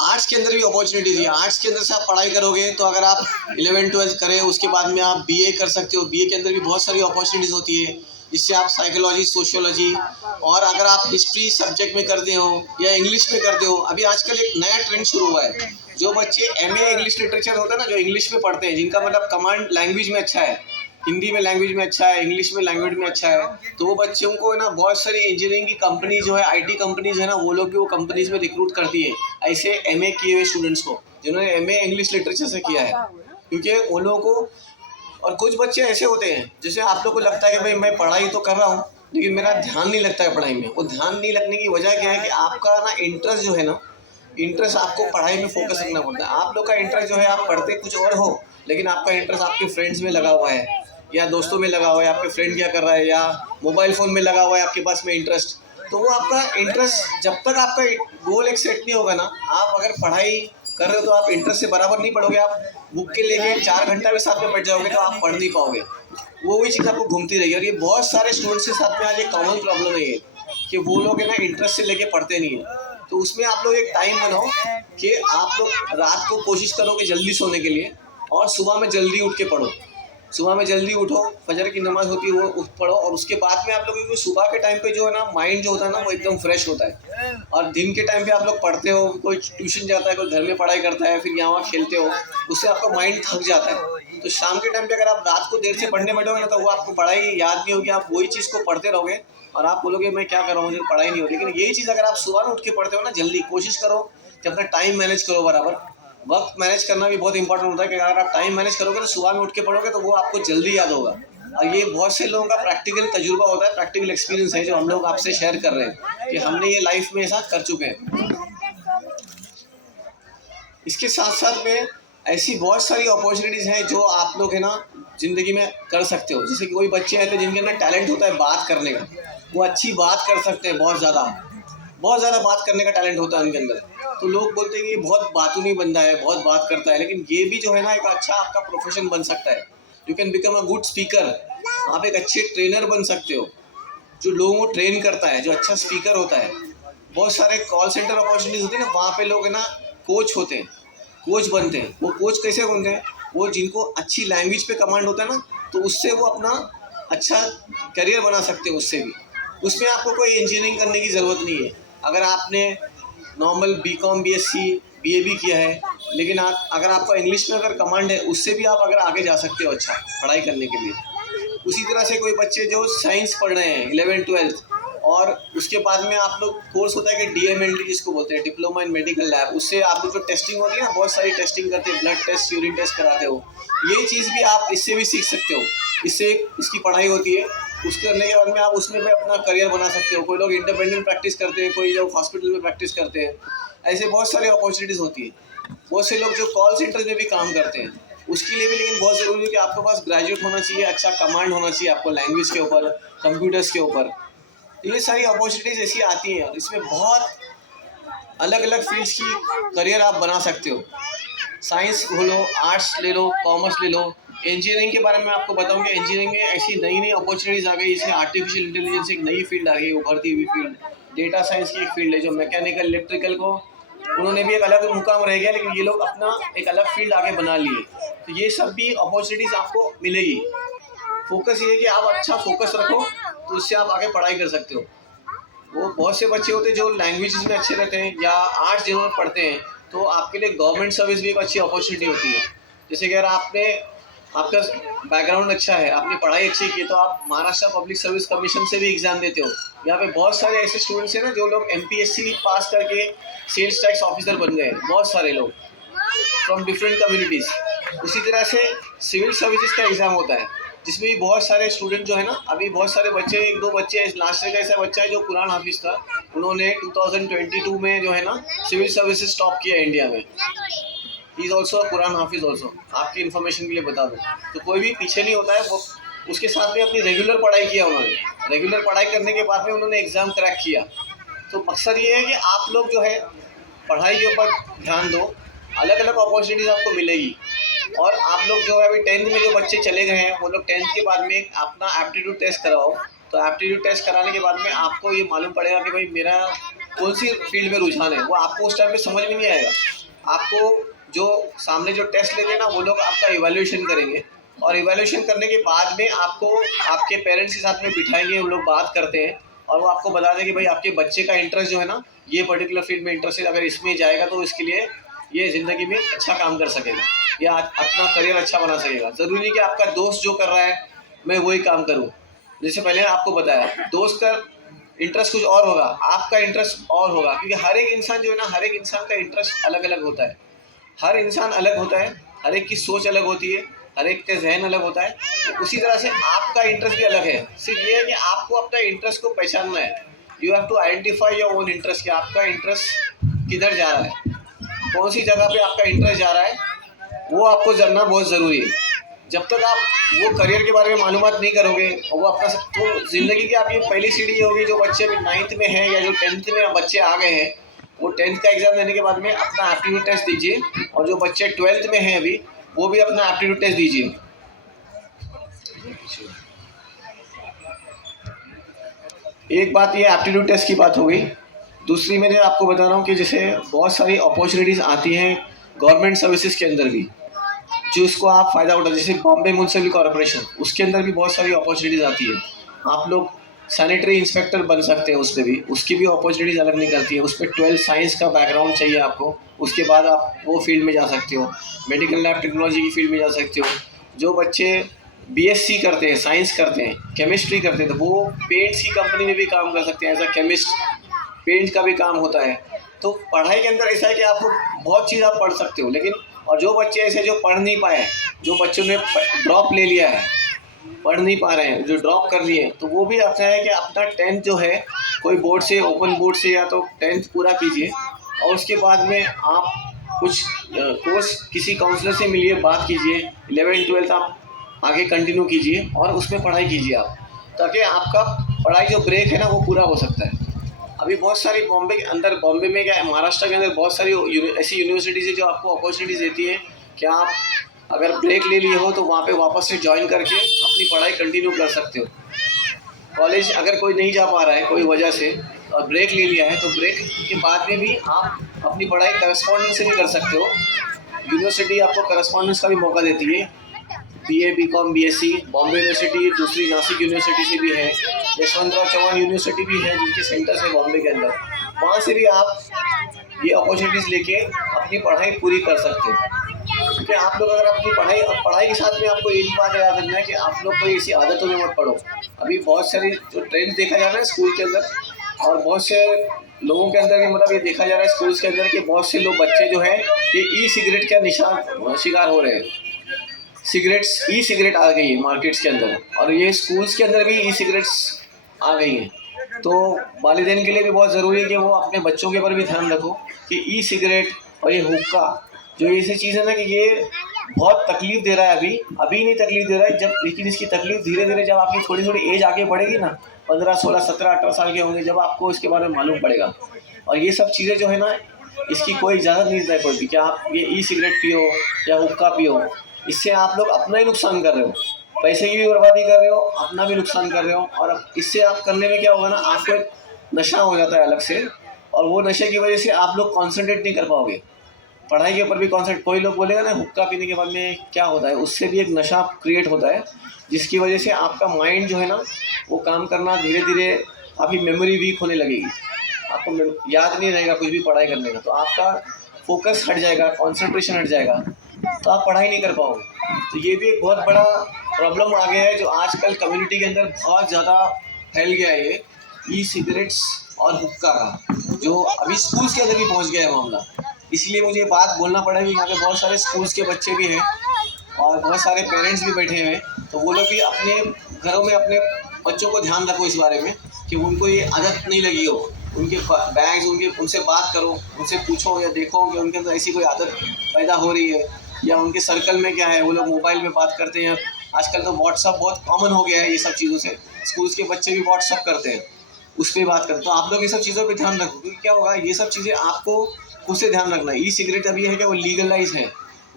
आर्ट्स के अंदर भी अपॉर्चुनिटी दी है। आर्ट्स के अंदर से आप पढ़ाई करोगे तो अगर आप 11th-12th करें, उसके बाद में आप बीए कर सकते हो। बीए के अंदर भी बहुत सारी अपॉर्चुनिटीज़ होती है, जिससे आप साइकोलॉजी, सोशियोलॉजी, और अगर आप हिस्ट्री सब्जेक्ट में करते हो या इंग्लिश में करते हो। अभी आजकल एक नया ट्रेंड शुरू हुआ है, जो बच्चे एमए इंग्लिश लिटरेचर होता है ना, जो इंग्लिश में पढ़ते हैं, जिनका मतलब कमांड लैंग्वेज में अच्छा है, हिंदी में लैंग्वेज में अच्छा है, इंग्लिश में लैंग्वेज में अच्छा है, तो वो बच्चों को है ना बहुत सारी इंजीनियरिंग की कंपनी जो है, आईटी कंपनीज है ना, वो लोग भी वो कंपनीज में रिक्रूट करती है ऐसे एमए किए हुए स्टूडेंट्स को, जिन्होंने एमए इंग्लिश लिटरेचर से किया है। क्योंकि उन लोगों को, और कुछ बच्चे ऐसे होते हैं जैसे आप लोग को लगता है कि भाई मैं पढ़ाई तो कर रहा हूँ लेकिन मेरा ध्यान नहीं लगता है पढ़ाई में। वो ध्यान नहीं लगने की वजह क्या है कि आपका ना इंटरेस्ट जो है ना, इंटरेस्ट आपको पढ़ाई में फोकस रखना पड़ता है। आप लोग का इंटरेस्ट जो है, आप पढ़ते कुछ और हो लेकिन आपका इंटरेस्ट आपके फ्रेंड्स में लगा हुआ है, या दोस्तों में लगा हुआ है, आपके फ्रेंड क्या कर रहा है, या मोबाइल फ़ोन में लगा हुआ है आपके पास में इंटरेस्ट। तो वो आपका इंटरेस्ट, जब तक आपका गोल एक सेट नहीं होगा ना, आप अगर पढ़ाई कर रहे हो तो आप इंटरेस्ट से बराबर नहीं पढ़ोगे। आप बुक के लेके 4 घंटा भी साथ में बैठ जाओगे तो आप पढ़ नहीं पाओगे, वो वही चीज़ आपको घूमती रहेगी। और ये बहुत सारे स्टूडेंट्स के साथ में आज एक कॉमन प्रॉब्लम है ये, कि वो लोग है ना इंटरेस्ट से लेके पढ़ते नहीं है। तो उसमें आप लोग एक टाइम बनाओ कि आप लोग रात को कोशिश करो कि जल्दी सोने के लिए, और सुबह में जल्दी उठ के पढ़ो। सुबह में जल्दी उठो, फजर की नमाज़ होती है वो उठ पढ़ो, और उसके बाद में आप लोगों को सुबह के टाइम पे जो है ना माइंड जो होता है ना वो एकदम फ्रेश होता है। और दिन के टाइम पे आप लोग पढ़ते हो, कोई ट्यूशन जाता है, कोई घर में पढ़ाई करता है, फिर यहाँ वहाँ खेलते हो, उससे आपका माइंड थक जाता है। तो शाम के टाइम पे अगर आप रात को देर से पढ़ने बैठोगे ना तो वो आपको पढ़ाई याद नहीं होगी, आप वही चीज़ को पढ़ते रहोगे और आप बोलोगे मैं क्या कर रहा हूँ, मुझे पढ़ाई नहीं होगी। लेकिन यही चीज़ अगर आप सुबह में उठ के पढ़ते हो ना, जल्दी कोशिश करो कि अपना टाइम मैनेज करो बराबर। वक्त मैनेज करना भी बहुत इंपॉर्टेंट होता है कि अगर आप टाइम मैनेज करोगे तो सुबह में उठ के पढ़ोगे तो वो आपको जल्दी याद होगा। और ये बहुत से लोगों का प्रैक्टिकल तजुर्बा होता है, प्रैक्टिकल एक्सपीरियंस है जो हम लोग आपसे शेयर कर रहे हैं कि हमने ये लाइफ में ऐसा कर चुके हैं। इसके साथ साथ में ऐसी बहुत सारी अपॉर्चुनिटीज़ हैं जो आप लोग है ना ज़िंदगी में कर सकते हो। जैसे कि कोई बच्चे हैं तो जिनके अंदर टैलेंट होता है बात करने का, वो अच्छी बात कर सकते हैं, बहुत ज़्यादा बात करने का टैलेंट होता है उनके अंदर। तो लोग बोलते हैं कि ये बहुत बातूनी बंदा है, बहुत बात करता है, लेकिन ये भी जो है ना एक अच्छा आपका प्रोफेशन बन सकता है। You can become a good speaker. आप एक अच्छे ट्रेनर बन सकते हो जो लोगों को ट्रेन करता है, जो अच्छा स्पीकर होता है। बहुत सारे कॉल सेंटर अपॉर्चुनिटीज़ होती है ना, वहाँ पे लोग है ना कोच होते हैं, कोच बनते हैं। वो कोच कैसे बनते हैं, वो जिनको अच्छी लैंग्वेज पे कमांड होता है ना, तो उससे वो अपना अच्छा करियर बना सकते हैं उससे भी। उसमें आपको कोई इंजीनियरिंग करने की ज़रूरत नहीं है। अगर आपने नॉर्मल बीकॉम बीएससी बीए भी किया है, लेकिन आप अगर आपका इंग्लिश में अगर कमांड है, उससे भी आप अगर आगे जा सकते हो अच्छा पढ़ाई करने के लिए। उसी तरह से कोई बच्चे जो साइंस पढ़ रहे हैं 11th-12th, और उसके बाद में आप लोग कोर्स होता है कि DMLT जिसको बोलते हैं, डिप्लोमा इन मेडिकल लैब, उससे आप लोग जो टेस्टिंग होती है ना, बहुत सारी टेस्टिंग करते हैं, ब्लड टेस्ट, यूरिन टेस्ट कराते हो, ये चीज़ भी आप इससे भी सीख सकते हो। इससे इसकी पढ़ाई होती है, उसके करने के बाद में आप उसमें भी अपना करियर बना सकते हो। कोई लोग इंडिपेंडेंट प्रैक्टिस करते हैं, कोई लोग हॉस्पिटल में प्रैक्टिस करते हैं, ऐसे बहुत सारी अपॉर्चुनिटीज़ होती है। बहुत से लोग जो कॉल सेंटर में भी काम करते हैं, उसके लिए भी लेकिन बहुत ज़रूरी है कि आपके पास ग्रेजुएट होना चाहिए, अच्छा कमांड होना चाहिए आपको लैंग्वेज के ऊपर, कंप्यूटर्स के ऊपर। ये सारी अपॉर्चुनिटीज़ ऐसी आती हैं, इसमें बहुत अलग अलग फील्ड्स की करियर आप बना सकते हो। साइंस हो लो, आर्ट्स ले लो, कॉमर्स ले लो। इंजीनियरिंग के बारे में आपको बताऊंगा, इंजीनियरिंग में ऐसी नई नई अपॉर्चुनिटीज़ आ गई, जैसे आर्टिफिशियल इंटेलिजेंस एक नई फील्ड आ गई, उभरती हुई फील्ड। डेटा साइंस की एक फील्ड है जो मैकेनिकल इलेक्ट्रिकल को उन्होंने भी एक अलग मुकाम रह गया, लेकिन ये लोग अपना एक अलग फील्ड आगे बना लिए। तो ये सब भी अपॉर्चुनिटीज़ आपको मिलेगी। फोकस ये है कि आप अच्छा फोकस रखो, तो उससे आप आगे पढ़ाई कर सकते हो। वो बहुत से बच्चे होते हैं जो लैंग्वेजेस में अच्छे रहते हैं या आर्ट्स जिन्होंने पढ़ते हैं, तो आपके लिए गवर्नमेंट सर्विस भी एक अच्छी अपॉर्चुनिटी होती है। जैसे कि अगर आपका बैकग्राउंड अच्छा है, आपने पढ़ाई अच्छी की, तो आप महाराष्ट्र पब्लिक सर्विस कमीशन से भी एग्ज़ाम देते हो। यहाँ पे बहुत सारे ऐसे स्टूडेंट्स हैं ना जो लोग MPSC पास करके सेल्स टैक्स ऑफिसर बन गए, बहुत सारे लोग फ्रॉम डिफरेंट कम्युनिटीज़। उसी तरह से सिविल सर्विसेज का एग्ज़ाम होता है, जिसमें भी बहुत सारे स्टूडेंट जो है ना, अभी बहुत सारे बच्चे, 1-2 बच्चे, लास्ट ईयर का ऐसा बच्चा है जो कुरान हाफिज़ था, उन्होंने 2022 में जो है ना सिविल सर्विसेज टॉप किया इंडिया में। ही इज़ ऑल्सो कुरान हाफिज़ ऑल्सो, आपकी इन्फॉर्मेशन के लिए बता दूँ। तो कोई भी पीछे नहीं होता है, वो उसके साथ में अपनी रेगुलर पढ़ाई किया उन्होंने, रेगुलर पढ़ाई करने के बाद में उन्होंने एग्ज़ाम क्रैक किया। तो मकसद ये है कि आप लोग जो है पढ़ाई के ऊपर ध्यान दो, अलग अलग अपॉर्चुनिटीज़ आपको मिलेगी। और आप लोग जो है अभी 10th में जो बच्चे चले गए हैं, वो लोग 10th के बाद में अपना एप्टीट्यूड टेस्ट करवाओ। तो एप्टीट्यूड टेस्ट कराने के बाद में आपको ये मालूम पड़ेगा कि भाई मेरा कौन सी फील्ड में रुझान है। वो आपको उस टाइम पे समझ में नहीं आएगा। आपको जो सामने जो टेस्ट लेते हैं ना, वो लोग आपका इवैल्यूएशन करेंगे, और इवैल्यूएशन करने के बाद में आपको आपके पेरेंट्स के साथ में बिठाएंगे, वो लोग बात करते हैं और वो आपको बता दें कि भाई आपके बच्चे का इंटरेस्ट जो है ना, ये पर्टिकुलर फील्ड में इंटरेस्ट है, अगर इसमें जाएगा तो इसके लिए ये ज़िंदगी में अच्छा काम कर सकेगा या अपना करियर अच्छा बना सकेगा। ज़रूरी नहीं कि आपका दोस्त जो कर रहा है मैं वही काम करूं। जैसे पहले आपको बताया, दोस्त का इंटरेस्ट कुछ और होगा, आपका इंटरेस्ट और होगा, क्योंकि हर एक इंसान जो है ना, हर एक इंसान का इंटरेस्ट अलग अलग होता है। हर इंसान अलग होता है, हर एक की सोच अलग होती है, हर एक का जहन अलग होता है। तो उसी तरह से आपका इंटरेस्ट भी अलग है। सिर्फ ये है कि आपको अपना इंटरेस्ट को पहचानना है। You have to identify your own interest, कि आपका इंटरेस्ट किधर जा रहा है, कौन सी जगह पे आपका इंटरेस्ट जा रहा है, वो आपको जानना बहुत ज़रूरी है। जब तक आप वो करियर के बारे में मालूमात नहीं करोगे और वो अपना, तो ज़िंदगी की आपकी पहली सीढ़ी होगी। जो बच्चे अभी 9th में हैं या जो 10th में बच्चे आ गए हैं, वो 10th का एग्ज़ाम देने के बाद में अपना एप्टीट्यूड टेस्ट दीजिए, और जो बच्चे 12th में हैं अभी, वो भी अपना एप्टीट्यूड टेस्ट दीजिए। एक बात ये एप्टीट्यूड टेस्ट की बात हो गई। दूसरी मैं आपको बता रहा हूँ कि जैसे बहुत सारी अपॉर्चुनिटीज़ आती हैं गवर्नमेंट सर्विसेज के अंदर भी, जो उसको आप फ़ायदा उठा, जैसे बॉम्बे म्यूनसिपल कॉर्पोरेशन, उसके अंदर भी बहुत सारी अपॉर्चुनिटीज़ आती है। आप लोग सैनिटरी इंस्पेक्टर बन सकते हैं, उसमें भी उसकी भी अपॉर्चुनिटीज़ अलग निकलती है। उसमें 12 साइंस का बैकग्राउंड चाहिए आपको, उसके बाद आप वो फील्ड में जा सकते हो। मेडिकल लैब टेक्नोलॉजी की फील्ड में जा सकते हो। जो बच्चे बीएससी करते हैं, साइंस करते हैं, केमिस्ट्री करते हैं, तो वो पेंट्स की कंपनी में भी काम कर सकते हैं एज अ केमिस्ट। पेंट का भी काम होता है। तो पढ़ाई के अंदर ऐसा है कि आपको बहुत चीज़ आप पढ़ सकते हो, लेकिन और जो बच्चे ऐसे जो पढ़ नहीं पाए, जो बच्चों ने ड्रॉप ले लिया है, पढ़ नहीं पा रहे हैं, जो ड्रॉप कर लिए हैं, तो वो भी अच्छा है कि अपना 10th जो है कोई बोर्ड से, ओपन बोर्ड से, या तो 10th पूरा कीजिए, और उसके बाद में आप कुछ कोर्स किसी काउंसलर से मिलिए, बात कीजिए, 11th-12th आप आगे कंटिन्यू कीजिए और उसमें पढ़ाई कीजिए आप, ताकि आपका पढ़ाई जो ब्रेक है ना वो पूरा हो सकता है। अभी बहुत सारी बॉम्बे के अंदर, बॉम्बे में क्या है, महाराष्ट्र के अंदर बहुत सारी ऐसी यूनिवर्सिटीज़ है जो आपको अपॉर्चुनिटीज़ देती है कि आप अगर ब्रेक ले लिए हो तो वहाँ पे वापस से ज्वाइन करके अपनी पढ़ाई कंटिन्यू कर सकते हो। कॉलेज अगर कोई नहीं जा पा रहा है कोई वजह से और ब्रेक ले लिया है, तो ब्रेक के बाद में भी आप अपनी पढ़ाई करस्पॉन्डेंस से भी कर सकते हो। यूनिवर्सिटी आपको करस्पॉन्डेंस का भी मौका देती है। BA, BCom, BSc Bombay university, दूसरी नासिक यूनिवर्सिटी से भी है, यशवंतराव चौहान यूनिवर्सिटी भी है जिनके सेंटर्स है बॉम्बे के अंदर, वहाँ से भी आप ये अपॉर्चुनिटीज़ लेके अपनी पढ़ाई पूरी कर सकते हो। क्योंकि आप लोग अगर अपनी पढ़ाई के साथ में आपको ये भी बात याद रखना है कि आप लोग कोई ऐसी आदतों में मत पढ़ो। अभी बहुत सारी जो ट्रेंड देखा जा रहा है स्कूल के अंदर, और बहुत से लोगों के अंदर भी, मतलब ये देखा जा रहा है स्कूल्स के अंदर कि बहुत से लोग, बच्चे जो हैं, ये ई सिगरेट का शिकार हो रहे हैं। ई सिगरेट आ गई है मार्केट्स के अंदर, और ये स्कूल्स के अंदर भी ई सिगरेट्स आ गई हैं। तो वालिदैन के लिए भी बहुत ज़रूरी है कि वो अपने बच्चों के ऊपर भी ध्यान रखो कि ई सिगरेट और ये हुक्का, जो ऐसी चीज़ है ना कि ये बहुत तकलीफ़ दे रहा है। अभी नहीं तकलीफ़ दे रहा है, जब, लेकिन इसकी तकलीफ़ धीरे धीरे जब आपकी थोड़ी थोड़ी एज आगे बढ़ेगी ना, 15, 16, 17, 18 साल के होंगे, जब आपको इसके बारे में मालूम पड़ेगा। और ये सब चीज़ें जो है ना, इसकी कोई इजाज़त नहीं देनी पड़ती कि आप ये ई सिगरेट पियो या हुक्का पियो। इससे आप लोग अपना ही नुकसान कर रहे हो, पैसे की भी बर्बादी कर रहे हो, अपना भी नुकसान कर रहे हो। और अब इससे आप करने में क्या होगा ना, आपको एक नशा हो जाता है अलग से, और वो नशे की वजह से आप लोग कॉन्सेंट्रेट नहीं कर पाओगे पढ़ाई के ऊपर भी। कॉन्सेंट्रेट, कोई लोग बोलेगा ना हुक्का पीने के बाद में क्या होता है, उससे भी एक नशा क्रिएट होता है, जिसकी वजह से आपका माइंड जो है ना वो काम करना धीरे धीरे, आपकी मेमोरी वीक होने लगेगी, आपको याद नहीं रहेगा कुछ भी पढ़ाई करने का, तो आपका फोकस हट जाएगा, कॉन्सेंट्रेशन हट जाएगा, तो आप पढ़ाई नहीं कर पाओगे। तो ये भी एक बहुत बड़ा प्रॉब्लम आ गया है जो आजकल कम्युनिटी के अंदर बहुत ज़्यादा फैल गया है, ये ई सिगरेट्स और हुक्का का, जो अभी स्कूल्स के अंदर भी पहुंच गया है मामला। इसलिए मुझे बात बोलना पड़ा कि यहाँ पे बहुत सारे स्कूल्स के बच्चे भी हैं और बहुत सारे पेरेंट्स भी बैठे हुए हैं, तो वो लोग भी अपने घरों में अपने बच्चों को ध्यान रखो इस बारे में कि उनको ये आदत नहीं लगी हो। उनके बैग्स, उनसे बात करो, उनसे पूछो या देखो कि उनके अंदर ऐसी कोई आदत पैदा हो रही है, या उनके सर्कल में क्या है, वो लोग मोबाइल में बात करते हैं। आजकल तो व्हाट्सअप बहुत कॉमन हो गया है ये सब चीज़ों से, स्कूल्स के बच्चे भी व्हाट्सअप करते हैं, उस पर बात करते। तो आप लोग ये सब चीज़ों पे ध्यान रखो, क्योंकि क्या होगा, ये सब चीज़ें आपको खुद से ध्यान रखना है। ई सिगरेट अभी है कि वो लीगलाइज है,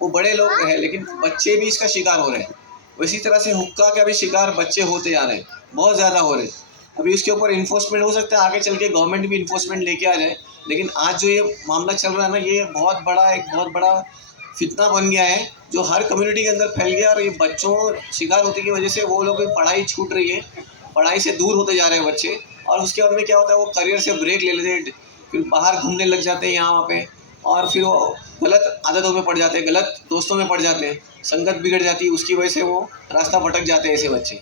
वो बड़े लोग हैं, लेकिन बच्चे भी इसका शिकार हो रहे हैं। इसी तरह से हुक्का का भी शिकार बच्चे होते जा रहे हैं, बहुत ज़्यादा हो रहे हैं। अभी उसके ऊपर इन्फोर्समेंट हो सकता है आगे चल के गवर्नमेंट भी इन्फोर्समेंट लेके आ जाए, लेकिन आज जो ये मामला चल रहा है ना, ये बहुत बड़ा फितना बन गया है जो हर कम्युनिटी के अंदर फैल गया। और ये बच्चों शिकार होने की वजह से वो लोग पढ़ाई छूट रही है, पढ़ाई से दूर होते जा रहे हैं बच्चे, और उसके बाद में क्या होता है, वो करियर से ब्रेक ले लेते हैं, फिर बाहर घूमने लग जाते हैं यहाँ वहाँ पे, और फिर वो गलत आदतों में पड़ जाते हैं, गलत दोस्तों में पड़ जाते हैं, संगत बिगड़ जाती है, उसकी वजह से वो रास्ता भटक जाते हैं ऐसे बच्चे।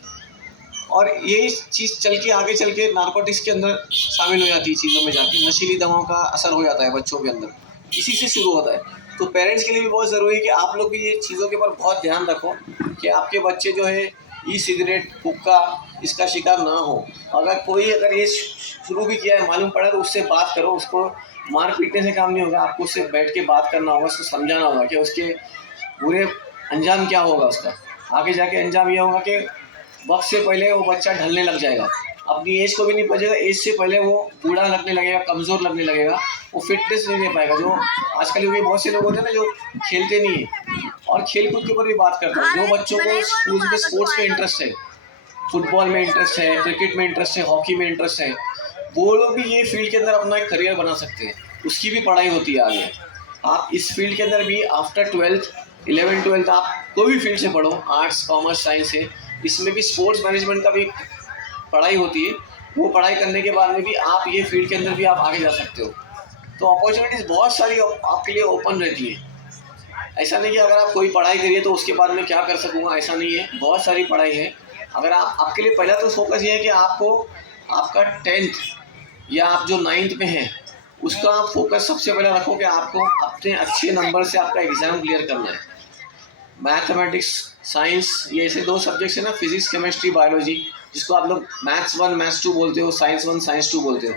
और यही चीज़ चल के आगे चल के नारकोटिक्स के अंदर शामिल हो जाती है, चीज़ों में जाके नशीली दवाओं का असर हो जाता है बच्चों के अंदर, इसी से शुरू होता है। तो पेरेंट्स के लिए भी बहुत ज़रूरी है कि आप लोग भी ये चीज़ों के ऊपर बहुत ध्यान रखो कि आपके बच्चे जो है ई सिगरेट, हुक्का, इसका शिकार ना हो। अगर ये शुरू भी किया है, मालूम पड़ा, तो उससे बात करो। उसको मार पीटने से काम नहीं होगा, आपको उससे बैठ के बात करना होगा, उसको समझाना होगा कि उसके बुरे अंजाम क्या होगा। उसका आगे जाके अंजाम ये होगा कि वक्त से पहले वो बच्चा ढलने लग जाएगा, अपनी एज को भी नहीं पहुँचेगा, एज से पहले वो बूढ़ा लगने लगेगा, कमज़ोर लगने लगेगा, वो फिटनेस नहीं ले पाएगा। जो आजकल के बहुत से लोग होते हैं ना जो खेलते नहीं है, और खेल कूद के ऊपर भी बात करता हूँ। जो बच्चों को स्कूल में स्पोर्ट्स में इंटरेस्ट है, फुटबॉल में इंटरेस्ट है, क्रिकेट में इंटरेस्ट है, हॉकी में इंटरेस्ट है, वो लोग भी ये फील्ड के अंदर अपना एक करियर बना सकते हैं। उसकी भी पढ़ाई होती है आगे। आप इस फील्ड के अंदर भी आफ्टर 12th 11 12th आप कोई भी फील्ड से पढ़ो, आर्ट्स कॉमर्स साइंस है, इसमें भी स्पोर्ट्स मैनेजमेंट का भी पढ़ाई होती है। वो पढ़ाई करने के बाद में भी आप ये फील्ड के अंदर भी आप आगे जा सकते हो। तो अपॉर्चुनिटीज़ बहुत सारी आपके लिए ओपन रहती है। ऐसा नहीं कि अगर आप कोई पढ़ाई करिए तो उसके बाद में क्या कर सकूँगा, ऐसा नहीं है। बहुत सारी पढ़ाई है। अगर आप आपके लिए पहला तो फोकस ये है कि आपको आपका 10th या आप जो 9th में हैं उसका फोकस सबसे पहले रखो कि आपको अपने अच्छे नंबर से आपका एग्ज़ाम क्लियर करना है। मैथमेटिक्स साइंस ये ऐसे 2 सब्जेक्ट्स हैं ना, फिजिक्स केमिस्ट्री बायोलॉजी, जिसको आप लोग मैथ्स 1 मैथ्स 2 बोलते हो, साइंस 1 साइंस 2 बोलते हो।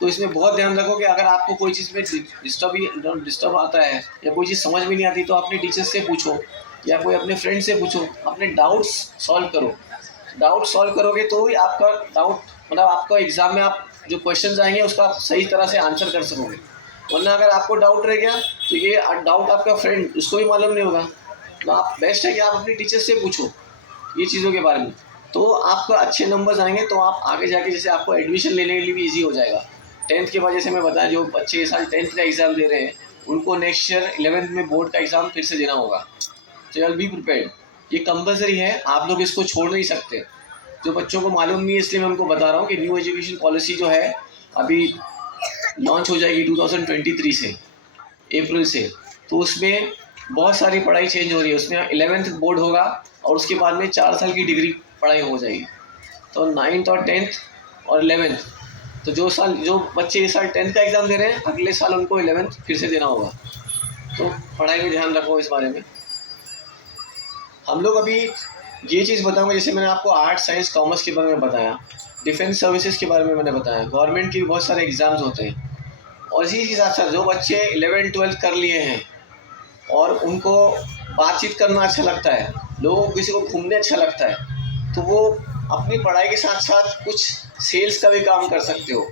तो इसमें बहुत ध्यान रखो कि अगर आपको कोई चीज़ में डिस्टर्ब आता है या कोई चीज़ समझ में नहीं आती तो अपने टीचर से पूछो या कोई अपने फ्रेंड से पूछो, अपने डाउट्स सॉल्व करो। डाउट सॉल्व करोगे तो ही आपका डाउट मतलब आपका एग्ज़ाम में आप जो क्वेश्चंस आएंगे उसका आप सही तरह से आंसर कर सकोगे। वरना अगर आपको डाउट रह गया तो ये डाउट आपका फ्रेंड उसको भी मालूम नहीं होगा। तो आप बेस्ट है कि आप अपने टीचर से पूछो ये चीज़ों के बारे में, तो आपका अच्छे नंबर्स आएंगे तो आप आगे जाके जैसे आपको एडमिशन लेने के लिए भी ईजी हो जाएगा। 10th के बाद जैसे मैं बताया जो बच्चे इस साल 10th का एग्ज़ाम दे रहे हैं उनको नेक्स्ट ईयर 11th में बोर्ड का एग्ज़ाम फिर से देना होगा। तो बी प्रिपेयर्ड, ये कंपलसरी है, आप लोग इसको छोड़ नहीं सकते। जो बच्चों को मालूम नहीं है इसलिए मैं उनको बता रहा हूँ कि न्यू एजुकेशन पॉलिसी जो है अभी लॉन्च हो जाएगी 2023 से, अप्रैल से। तो उसमें बहुत सारी पढ़ाई चेंज हो रही है। उसमें 11th बोर्ड होगा और उसके बाद में 4 साल की डिग्री पढ़ाई हो जाएगी। तो 9th और 10th और 11th, तो जो बच्चे इस साल 10th का एग्ज़ाम दे रहे हैं अगले साल उनको 11th फिर से देना होगा। तो पढ़ाई में ध्यान रखो इस बारे में। हम लोग अभी ये चीज़ बताऊंगा, जैसे मैंने आपको आर्ट्स साइंस कॉमर्स के बारे में बताया, डिफेंस सर्विसेज के बारे में मैंने बताया, गवर्नमेंट के भी बहुत सारे एग्ज़ाम्स होते हैं। और इसी के साथ साथ जो बच्चे 11 12 कर लिए हैं और उनको बातचीत करना अच्छा लगता है, लोगों को किसी को घूमने अच्छा लगता है, तो वो अपनी पढ़ाई के साथ साथ कुछ सेल्स का भी काम कर सकते हो।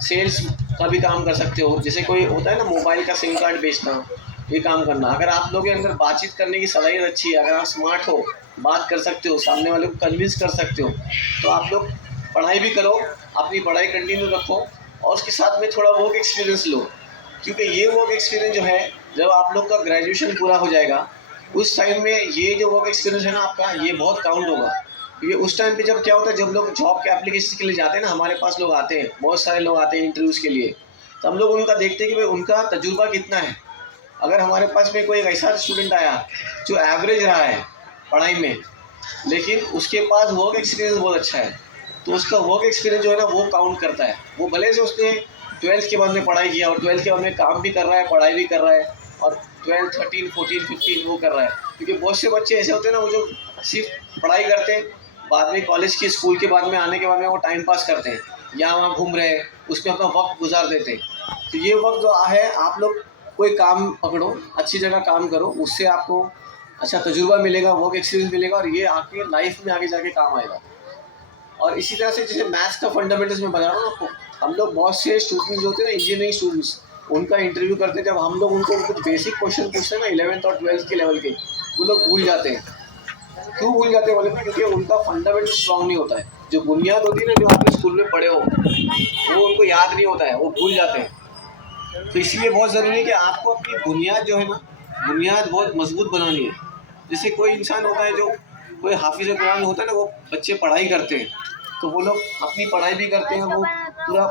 सेल्स का भी काम कर सकते हो, जैसे कोई होता है ना मोबाइल का सिम कार्ड बेचना, ये काम करना। अगर आप लोगों के अंदर बातचीत करने की सलाहियत अच्छी है, अगर आप स्मार्ट हो, बात कर सकते हो, सामने वाले को कन्विंस कर सकते हो, तो आप लोग पढ़ाई भी करो, अपनी पढ़ाई कंटिन्यू रखो और उसके साथ में थोड़ा वर्क एक्सपीरियंस लो। क्योंकि ये वर्क एक्सपीरियंस जो है जब आप लोग का ग्रेजुएशन पूरा हो जाएगा उस टाइम में ये जो वर्क एक्सपीरियंस है ना आपका, ये बहुत काउंट होगा। क्योंकि उस टाइम पे जब क्या होता है, जब लोग जॉब के एप्लीकेशन के लिए जाते हैं ना, हमारे पास लोग आते हैं, बहुत सारे लोग आते हैं इंटरव्यूज़ के लिए, तो हम लोग उनका देखते हैं कि भाई उनका तजुर्बा कितना है। अगर हमारे पास में कोई एक ऐसा स्टूडेंट आया जो एवरेज रहा है पढ़ाई में लेकिन उसके पास वर्क एक्सपीरियंस बहुत अच्छा है, तो उसका वर्क एक्सपीरियंस जो है ना वो काउंट करता है। वो भले से उसने 12th के बाद में पढ़ाई किया और 12th के बाद में काम भी कर रहा है, पढ़ाई भी कर रहा है और 12 13 14 15 वो कर रहा है। क्योंकि बहुत से बच्चे ऐसे होते हैं ना वो जो सिर्फ पढ़ाई करते हैं, बाद में कॉलेज के स्कूल के बाद में आने के बाद में वो टाइम पास करते हैं, यहाँ वहाँ घूम रहे हैं, उसमें अपना वक्त गुजार देते हैं। तो ये वक्त जो है आप लोग कोई काम पकड़ो, अच्छी जगह काम करो, उससे आपको अच्छा तजुर्बा मिलेगा, वर्क एक्सपीरियंस मिलेगा और ये आपके लाइफ में आगे जाके काम आएगा। और इसी तरह से जैसे मैथ्स का फंडामेंटल्स में बता रहा हूँ आपको, हम लोग बहुत से स्टूडेंट्स होते हैं ना इंजीनियरिंग स्टूडेंट्स, उनका इंटरव्यू करते हैं, जब हम लोग उनको कुछ बेसिक क्वेश्चन पूछते हैं ना 11th और 12th के लेवल के, वो लोग भूल जाते हैं। क्यों भूल जाते हैं बोले तो क्योंकि उनका फंडामेंटल स्ट्रॉन्ग नहीं होता है। जो बुनियाद होती है ना, जो आपने स्कूल में पढ़े हो, वो उनको याद नहीं होता है, वो भूल जाते हैं। तो इसलिए बहुत ज़रूरी है कि आपको अपनी बुनियाद जो है ना, बुनियाद बहुत मजबूत बनानी है। जैसे कोई इंसान होता है, जो कोई हाफिज़ कुरान होता है ना, वो बच्चे पढ़ाई करते हैं तो वो लोग अपनी पढ़ाई भी करते हैं, वो पूरा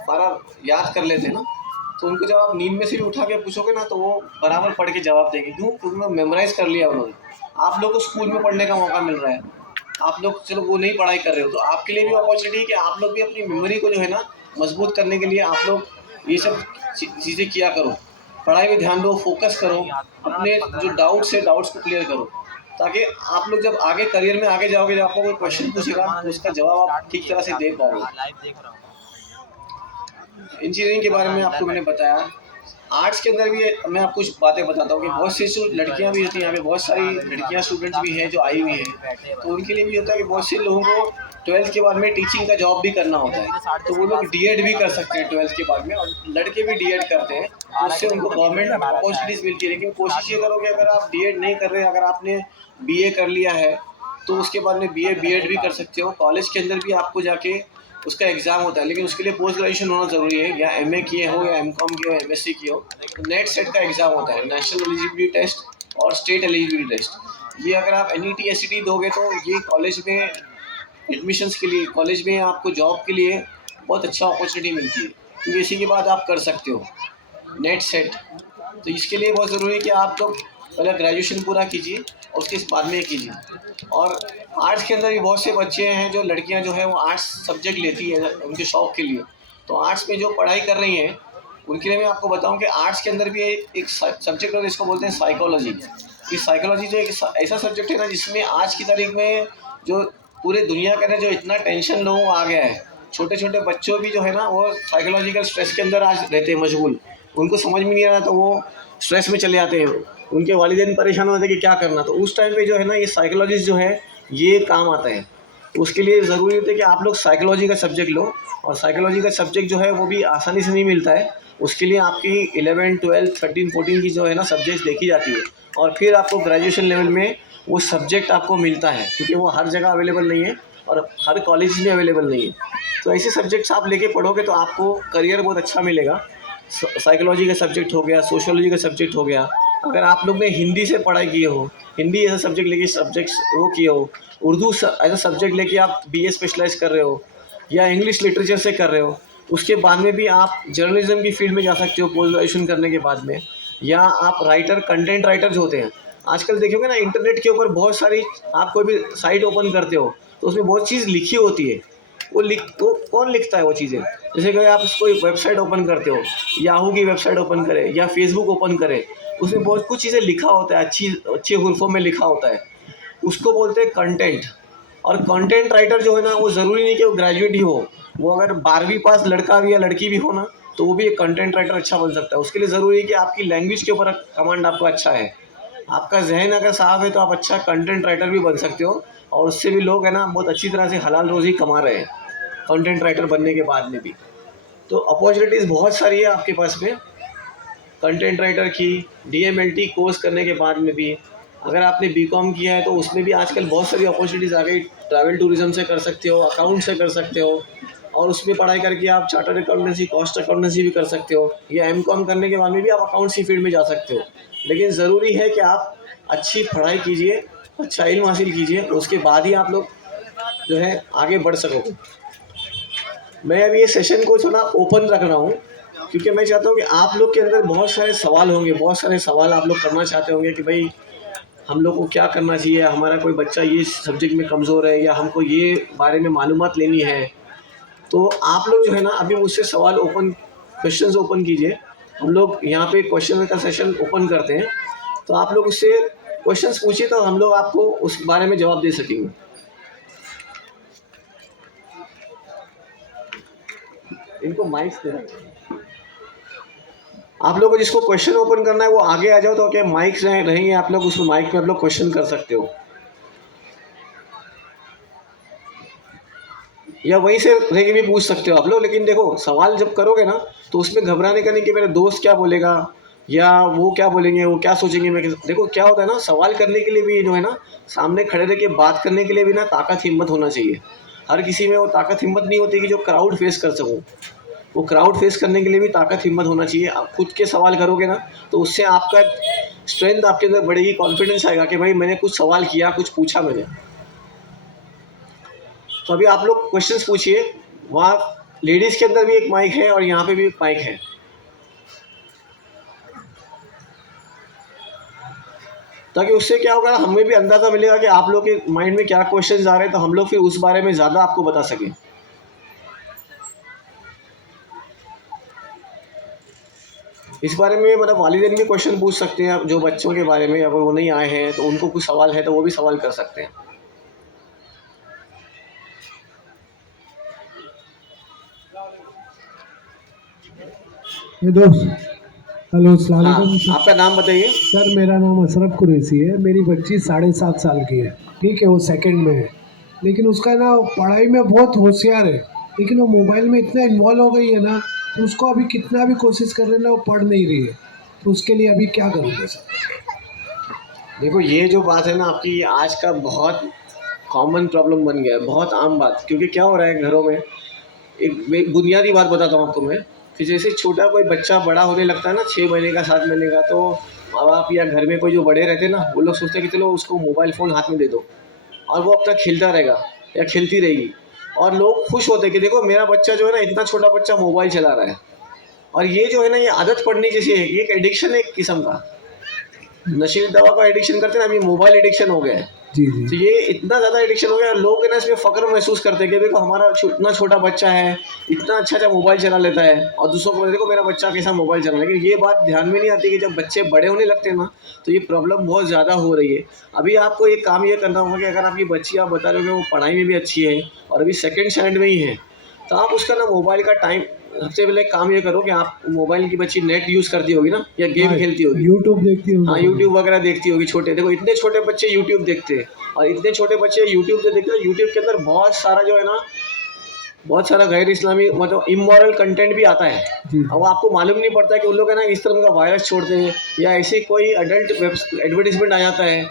सारा याद कर लेते हैं ना, तो उनको जब आप नींद में से भी उठा के पूछोगे ना तो वो बराबर पढ़ के जवाब देंगे। क्यों? क्योंकि उन्होंने मेमोराइज़ कर लिया उन्होंने। आप लोग को स्कूल में पढ़ने का मौका मिल रहा है, आप लोग चलो वो नहीं पढ़ाई कर रहे हो, तो आपके लिए भी अपॉर्चुनिटी है कि आप लोग भी अपनी मेमोरी को जो है ना मजबूत करने के लिए आप लोग ये सब चीज़ें किया करो। पढ़ाई में ध्यान दो, फोकस करो, अपने जो डाउट्स है डाउट्स को क्लियर करो, ताकि आप लोग जब आगे करियर में आगे जाओगे, जब आपको कोई क्वेश्चन पूछेगा तो उसका जवाब आप ठीक तरह से दे पाओगे। इंजीनियरिंग के बारे में आपको मैंने बताया। आर्ट्स के अंदर भी मैं आपको कुछ बातें बताता हूँ कि बहुत सी लड़कियाँ भी होती हैं, यहाँ पे बहुत सारी लड़कियाँ स्टूडेंट्स भी हैं जो आई हुई हैं, तो उनके लिए भी होता है कि बहुत से लोगों को 12th के बाद में टीचिंग का जॉब भी करना होता है, तो वो लोग डीएड भी कर सकते हैं 12th के बाद में, और लड़के भी डीएड करते हैं, तो उससे उनको गवर्नमेंट अपॉर्चुनिटीज़ मिलती है। लेकिन कोशिश ये करोगे, अगर आप डीएड नहीं कर रहे, अगर आपने बीए कर लिया है तो उसके बाद में बीए बीएड भी कर सकते हो। कॉलेज के अंदर भी आपको जाके उसका एग्ज़ाम होता है, लेकिन उसके लिए पोस्ट ग्रेजुएशन होना ज़रूरी है, या एमए किए हो या एमकॉम किए हो, एमएससी किए हो। तो नेट सेट का एग्ज़ाम होता है, नेशनल एलिजिबिलिटी टेस्ट और स्टेट एलिजिबिलिटी टेस्ट। ये अगर आप NET SET दोगे तो ये कॉलेज में एडमिशन्स के लिए, कॉलेज में आपको जॉब के लिए बहुत अच्छा अपॉर्चुनिटी मिलती है। तो इसी के बाद आप कर सकते हो नेट सेट। तो इसके लिए बहुत ज़रूरी है कि आप लोग पहले ग्रेजुएशन पूरा कीजिए और उसके बाद में कीजिए। और आर्ट्स के अंदर भी बहुत से बच्चे हैं, जो लड़कियां जो है वो आर्ट्स सब्जेक्ट लेती है उनके शौक़ के लिए। तो आर्ट्स में जो पढ़ाई कर रही हैं उनके लिए मैं आपको बताऊं कि आर्ट्स के अंदर भी एक सब्जेक्ट है जिसको बोलते हैं साइकोलॉजी। इस साइकोलॉजी जो एक ऐसा सब्जेक्ट है ना, जिसमें आज की तारीख में जो पूरे दुनिया के अंदर जो इतना टेंशन लोगों को आ गया है, छोटे छोटे बच्चों भी जो है ना वो साइकोलॉजिकल स्ट्रेस के अंदर आज रहते हैं मशगूल। उनको समझ में नहीं आ रहा तो वो स्ट्रेस में चले जाते हैं, उनके वालिदैन परेशान होते हैं कि क्या करना। तो उस टाइम पे जो है ना ये साइकोलॉजिस्ट जो है ये काम आता है। तो उसके लिए ज़रूरी होता है कि आप लोग साइकोलॉजी का सब्जेक्ट लो, और साइकोलॉजी का सब्जेक्ट जो है वो भी आसानी से नहीं मिलता है। उसके लिए आपकी 11, 12, 13, 14 की जो है ना सब्जेक्ट्स देखी जाती है, और फिर आपको ग्रेजुएशन लेवल में वो सब्जेक्ट आपको मिलता है, क्योंकि वो हर जगह अवेलेबल नहीं है और हर कॉलेज में अवेलेबल नहीं है। तो ऐसे सब्जेक्ट्स आप लेके पढ़ोगे तो आपको करियर बहुत अच्छा मिलेगा। साइकोलॉजी का सब्जेक्ट हो गया, सोशियोलॉजी का सब्जेक्ट हो गया। अगर आप लोग ने हिंदी से पढ़ाई की हो, हिंदी ऐसा सब्जेक्ट लेके सब्जेक्ट्स वो किए हो, उर्दू ऐसा सब्जेक्ट लेके आप BA स्पेशलाइज कर रहे हो, या इंग्लिश लिटरेचर से कर रहे हो, उसके बाद में भी आप जर्नलिज्म की फील्ड में जा सकते हो पोस्ट ग्रेजुएशन करने के बाद में। या आप राइटर, कंटेंट राइटर जो होते हैं, आजकल देखोगे ना इंटरनेट के ऊपर बहुत सारी, आप कोई भी साइट ओपन करते हो तो उसमें बहुत चीज़ लिखी होती है। वो कौन लिखता है वो चीज़ें? जैसे कि आप कोई वेबसाइट ओपन करते हो, याहू की वेबसाइट ओपन करें या फेसबुक ओपन करें, उसमें बहुत कुछ चीज़ें लिखा होता है, अच्छी अच्छे हुर्फों में लिखा होता है, उसको बोलते हैं कंटेंट। और कंटेंट राइटर जो है ना वो ज़रूरी नहीं कि वो ग्रेजुएट ही हो, वो अगर 12वीं पास लड़का भी या लड़की भी हो ना तो वो भी एक कंटेंट राइटर अच्छा बन सकता है। उसके लिए ज़रूरी है कि आपकी लैंग्वेज के ऊपर कमांड आपको अच्छा है, आपका जहन अगर साफ है तो आप अच्छा कंटेंट राइटर भी बन सकते हो, और उससे भी लोग है ना बहुत अच्छी तरह से हलाल रोज़ी कमा रहे हैं कंटेंट राइटर बनने के बाद में भी। तो अपॉर्चुनिटीज़ बहुत सारी है आपके पास में कंटेंट राइटर की। DMLT कोर्स करने के बाद में भी, अगर आपने BCom किया है तो उसमें भी आजकल बहुत सारी अपॉर्चुनिटीज़ आ गई। ट्रैवल टूरिज़्म से कर सकते हो, अकाउंट से कर सकते हो, और उसमें पढ़ाई करके आप चार्टर्ड अकाउंटेंसी, कॉस्ट अकाउंटेंसी भी कर सकते हो, या MCom करने के बाद में भी आप अकाउंट्स की फील्ड में जा सकते हो। लेकिन ज़रूरी है कि आप अच्छी पढ़ाई कीजिए, अच्छा इल्म हासिल कीजिए, उसके बाद ही आप लोग जो है आगे बढ़ सकोगे। मैं अभी ये सेशन को थोड़ा ओपन रख रहा हूँ, क्योंकि मैं चाहता हूँ कि आप लोग के अंदर बहुत सारे सवाल होंगे, बहुत सारे सवाल आप लोग करना चाहते होंगे कि भाई हम लोग को क्या करना चाहिए, हमारा कोई बच्चा ये सब्जेक्ट में कमज़ोर है, या हमको ये बारे में मालूमात लेनी है। तो आप लोग जो है ना अभी मुझसे सवाल ओपन, क्वेश्चंस ओपन कीजिए। हम लोग यहाँ पे क्वेश्चन का सेशन ओपन करते हैं, तो आप लोग उससे क्वेश्चंस पूछिए, तो हम लोग आपको उस बारे में जवाब दे सकेंगे। इनको माइक्स देना, आप लोगों को जिसको क्वेश्चन ओपन करना है वो आगे आ जाओ, तो क्या माइक्स रहेंगे, आप लोग उस माइक पे आप लोग क्वेश्चन कर सकते हो, या वहीं से रह के भी पूछ सकते हो आप लोग। लेकिन देखो सवाल जब करोगे ना तो उसमें घबराने का नहीं कि मेरे दोस्त क्या बोलेगा या वो क्या बोलेंगे, वो क्या सोचेंगे। मैं देखो क्या होता है ना, सवाल करने के लिए भी जो है ना, सामने खड़े रह के बात करने के लिए भी ना ताकत हिम्मत होना चाहिए। हर किसी में वो ताकत हिम्मत नहीं होती कि जो क्राउड फेस कर सकूँ। वो क्राउड फेस करने के लिए भी ताकत हिम्मत होना चाहिए। आप खुद के सवाल करोगे ना तो उससे आपका स्ट्रेंथ आपके अंदर बढ़ेगी, कॉन्फिडेंस आएगा कि भाई मैंने कुछ सवाल किया, कुछ पूछा मैंने। तो अभी आप लोग क्वेश्चंस पूछिए। वहाँ लेडीज़ के अंदर भी एक माइक है और यहाँ पे भी एक माइक है, ताकि उससे क्या होगा, हमें भी अंदाज़ा मिलेगा कि आप लोग के माइंड में क्या क्वेश्चंस आ रहे हैं, तो हम लोग फिर उस बारे में ज़्यादा आपको बता सकें। इस बारे में मतलब वालिदैन भी क्वेश्चन पूछ सकते हैं, जो बच्चों के बारे में, अगर वो नहीं आए हैं तो उनको कुछ सवाल है तो वो भी सवाल कर सकते हैं। ये दोस्त, हेलो, अस्सलाम हाँ, वालेकुम। आपका नाम बताइए। सर मेरा नाम अशरफ कुरैशी है, मेरी बच्ची 7.5 साल की है, ठीक है, वो सेकंड में है। लेकिन उसका ना पढ़ाई में बहुत होशियार है, लेकिन वो मोबाइल में इतना इन्वॉल्व हो गई है ना, तो उसको अभी कितना भी कोशिश कर लेना वो पढ़ नहीं रही है। तो उसके लिए अभी क्या करोगे सर? देखो ये जो बात है ना आपकी, ये आज का बहुत कॉमन प्रॉब्लम बन गया है, बहुत आम बात। क्योंकि क्या हो रहा है घरों में, एक बुनियादी बात बताता हूँ आपको मैं, कि जैसे छोटा कोई बच्चा बड़ा होने लगता है ना, 6 महीने का 7 महीने का, तो माँ बाप या घर में कोई जो बड़े रहते हैं ना, वो लोग सोचते हैं कि चलो उसको मोबाइल फ़ोन हाथ में दे दो और वो अपना खेलता रहेगा या खेलती रहेगी। और लोग खुश होते हैं कि देखो मेरा बच्चा जो है ना, इतना छोटा बच्चा मोबाइल चला रहा है। और ये जो है ना, ये आदत पड़ने जैसी है, ये एक एडिक्शन है एक किस्म का। नशीली दवा का एडिक्शन करते हैं ना, अभी मोबाइल एडिक्शन हो गया है। जी जी। तो ये इतना ज़्यादा एडिक्शन हो गया, लोग है ना इसमें फ़ख्र महसूस करते हैं कि देखो हमारा इतना छोटा बच्चा है, इतना अच्छा मोबाइल चला लेता है, और दूसरों को देखो मेरा बच्चा कैसा मोबाइल चला। लेकिन ये बात ध्यान में नहीं आती कि जब बच्चे बड़े होने लगते हैं ना, तो ये प्रॉब्लम बहुत ज़्यादा हो रही है। अभी आपको एक काम ये करना होगा कि अगर आपकी बच्ची, आप बता रहे हो कि वो पढ़ाई में भी अच्छी है और अभी सेकेंड स्टैंडर्ड में ही है, तो आप उसका ना मोबाइल का टाइम, सबसे पहले काम ये करो कि आप मोबाइल की बच्ची नेट यूज़ करती होगी ना, या गेम हाँ, खेलती होगी। यूट्यूब देखती हूँ हाँ, मोबाइल में। यूट्यूब वगैरह देखती होगी। छोटे देखो इतने छोटे बच्चे यूट्यूब देखते हैं, और इतने छोटे बच्चे यूट्यूब से देखते हैं, यूट्यूब के अंदर बहुत सारा जो है ना, बहुत सारा गैर इस्लामी मतलब इमोरल कंटेंट भी आता है। जी अब वो आपको मालूम नहीं पड़ता है कि उन लोग है ना इस तरह का वायरस छोड़ते हैं, या ऐसी कोई अडल्ट एडवर्टीजमेंट आ जाता है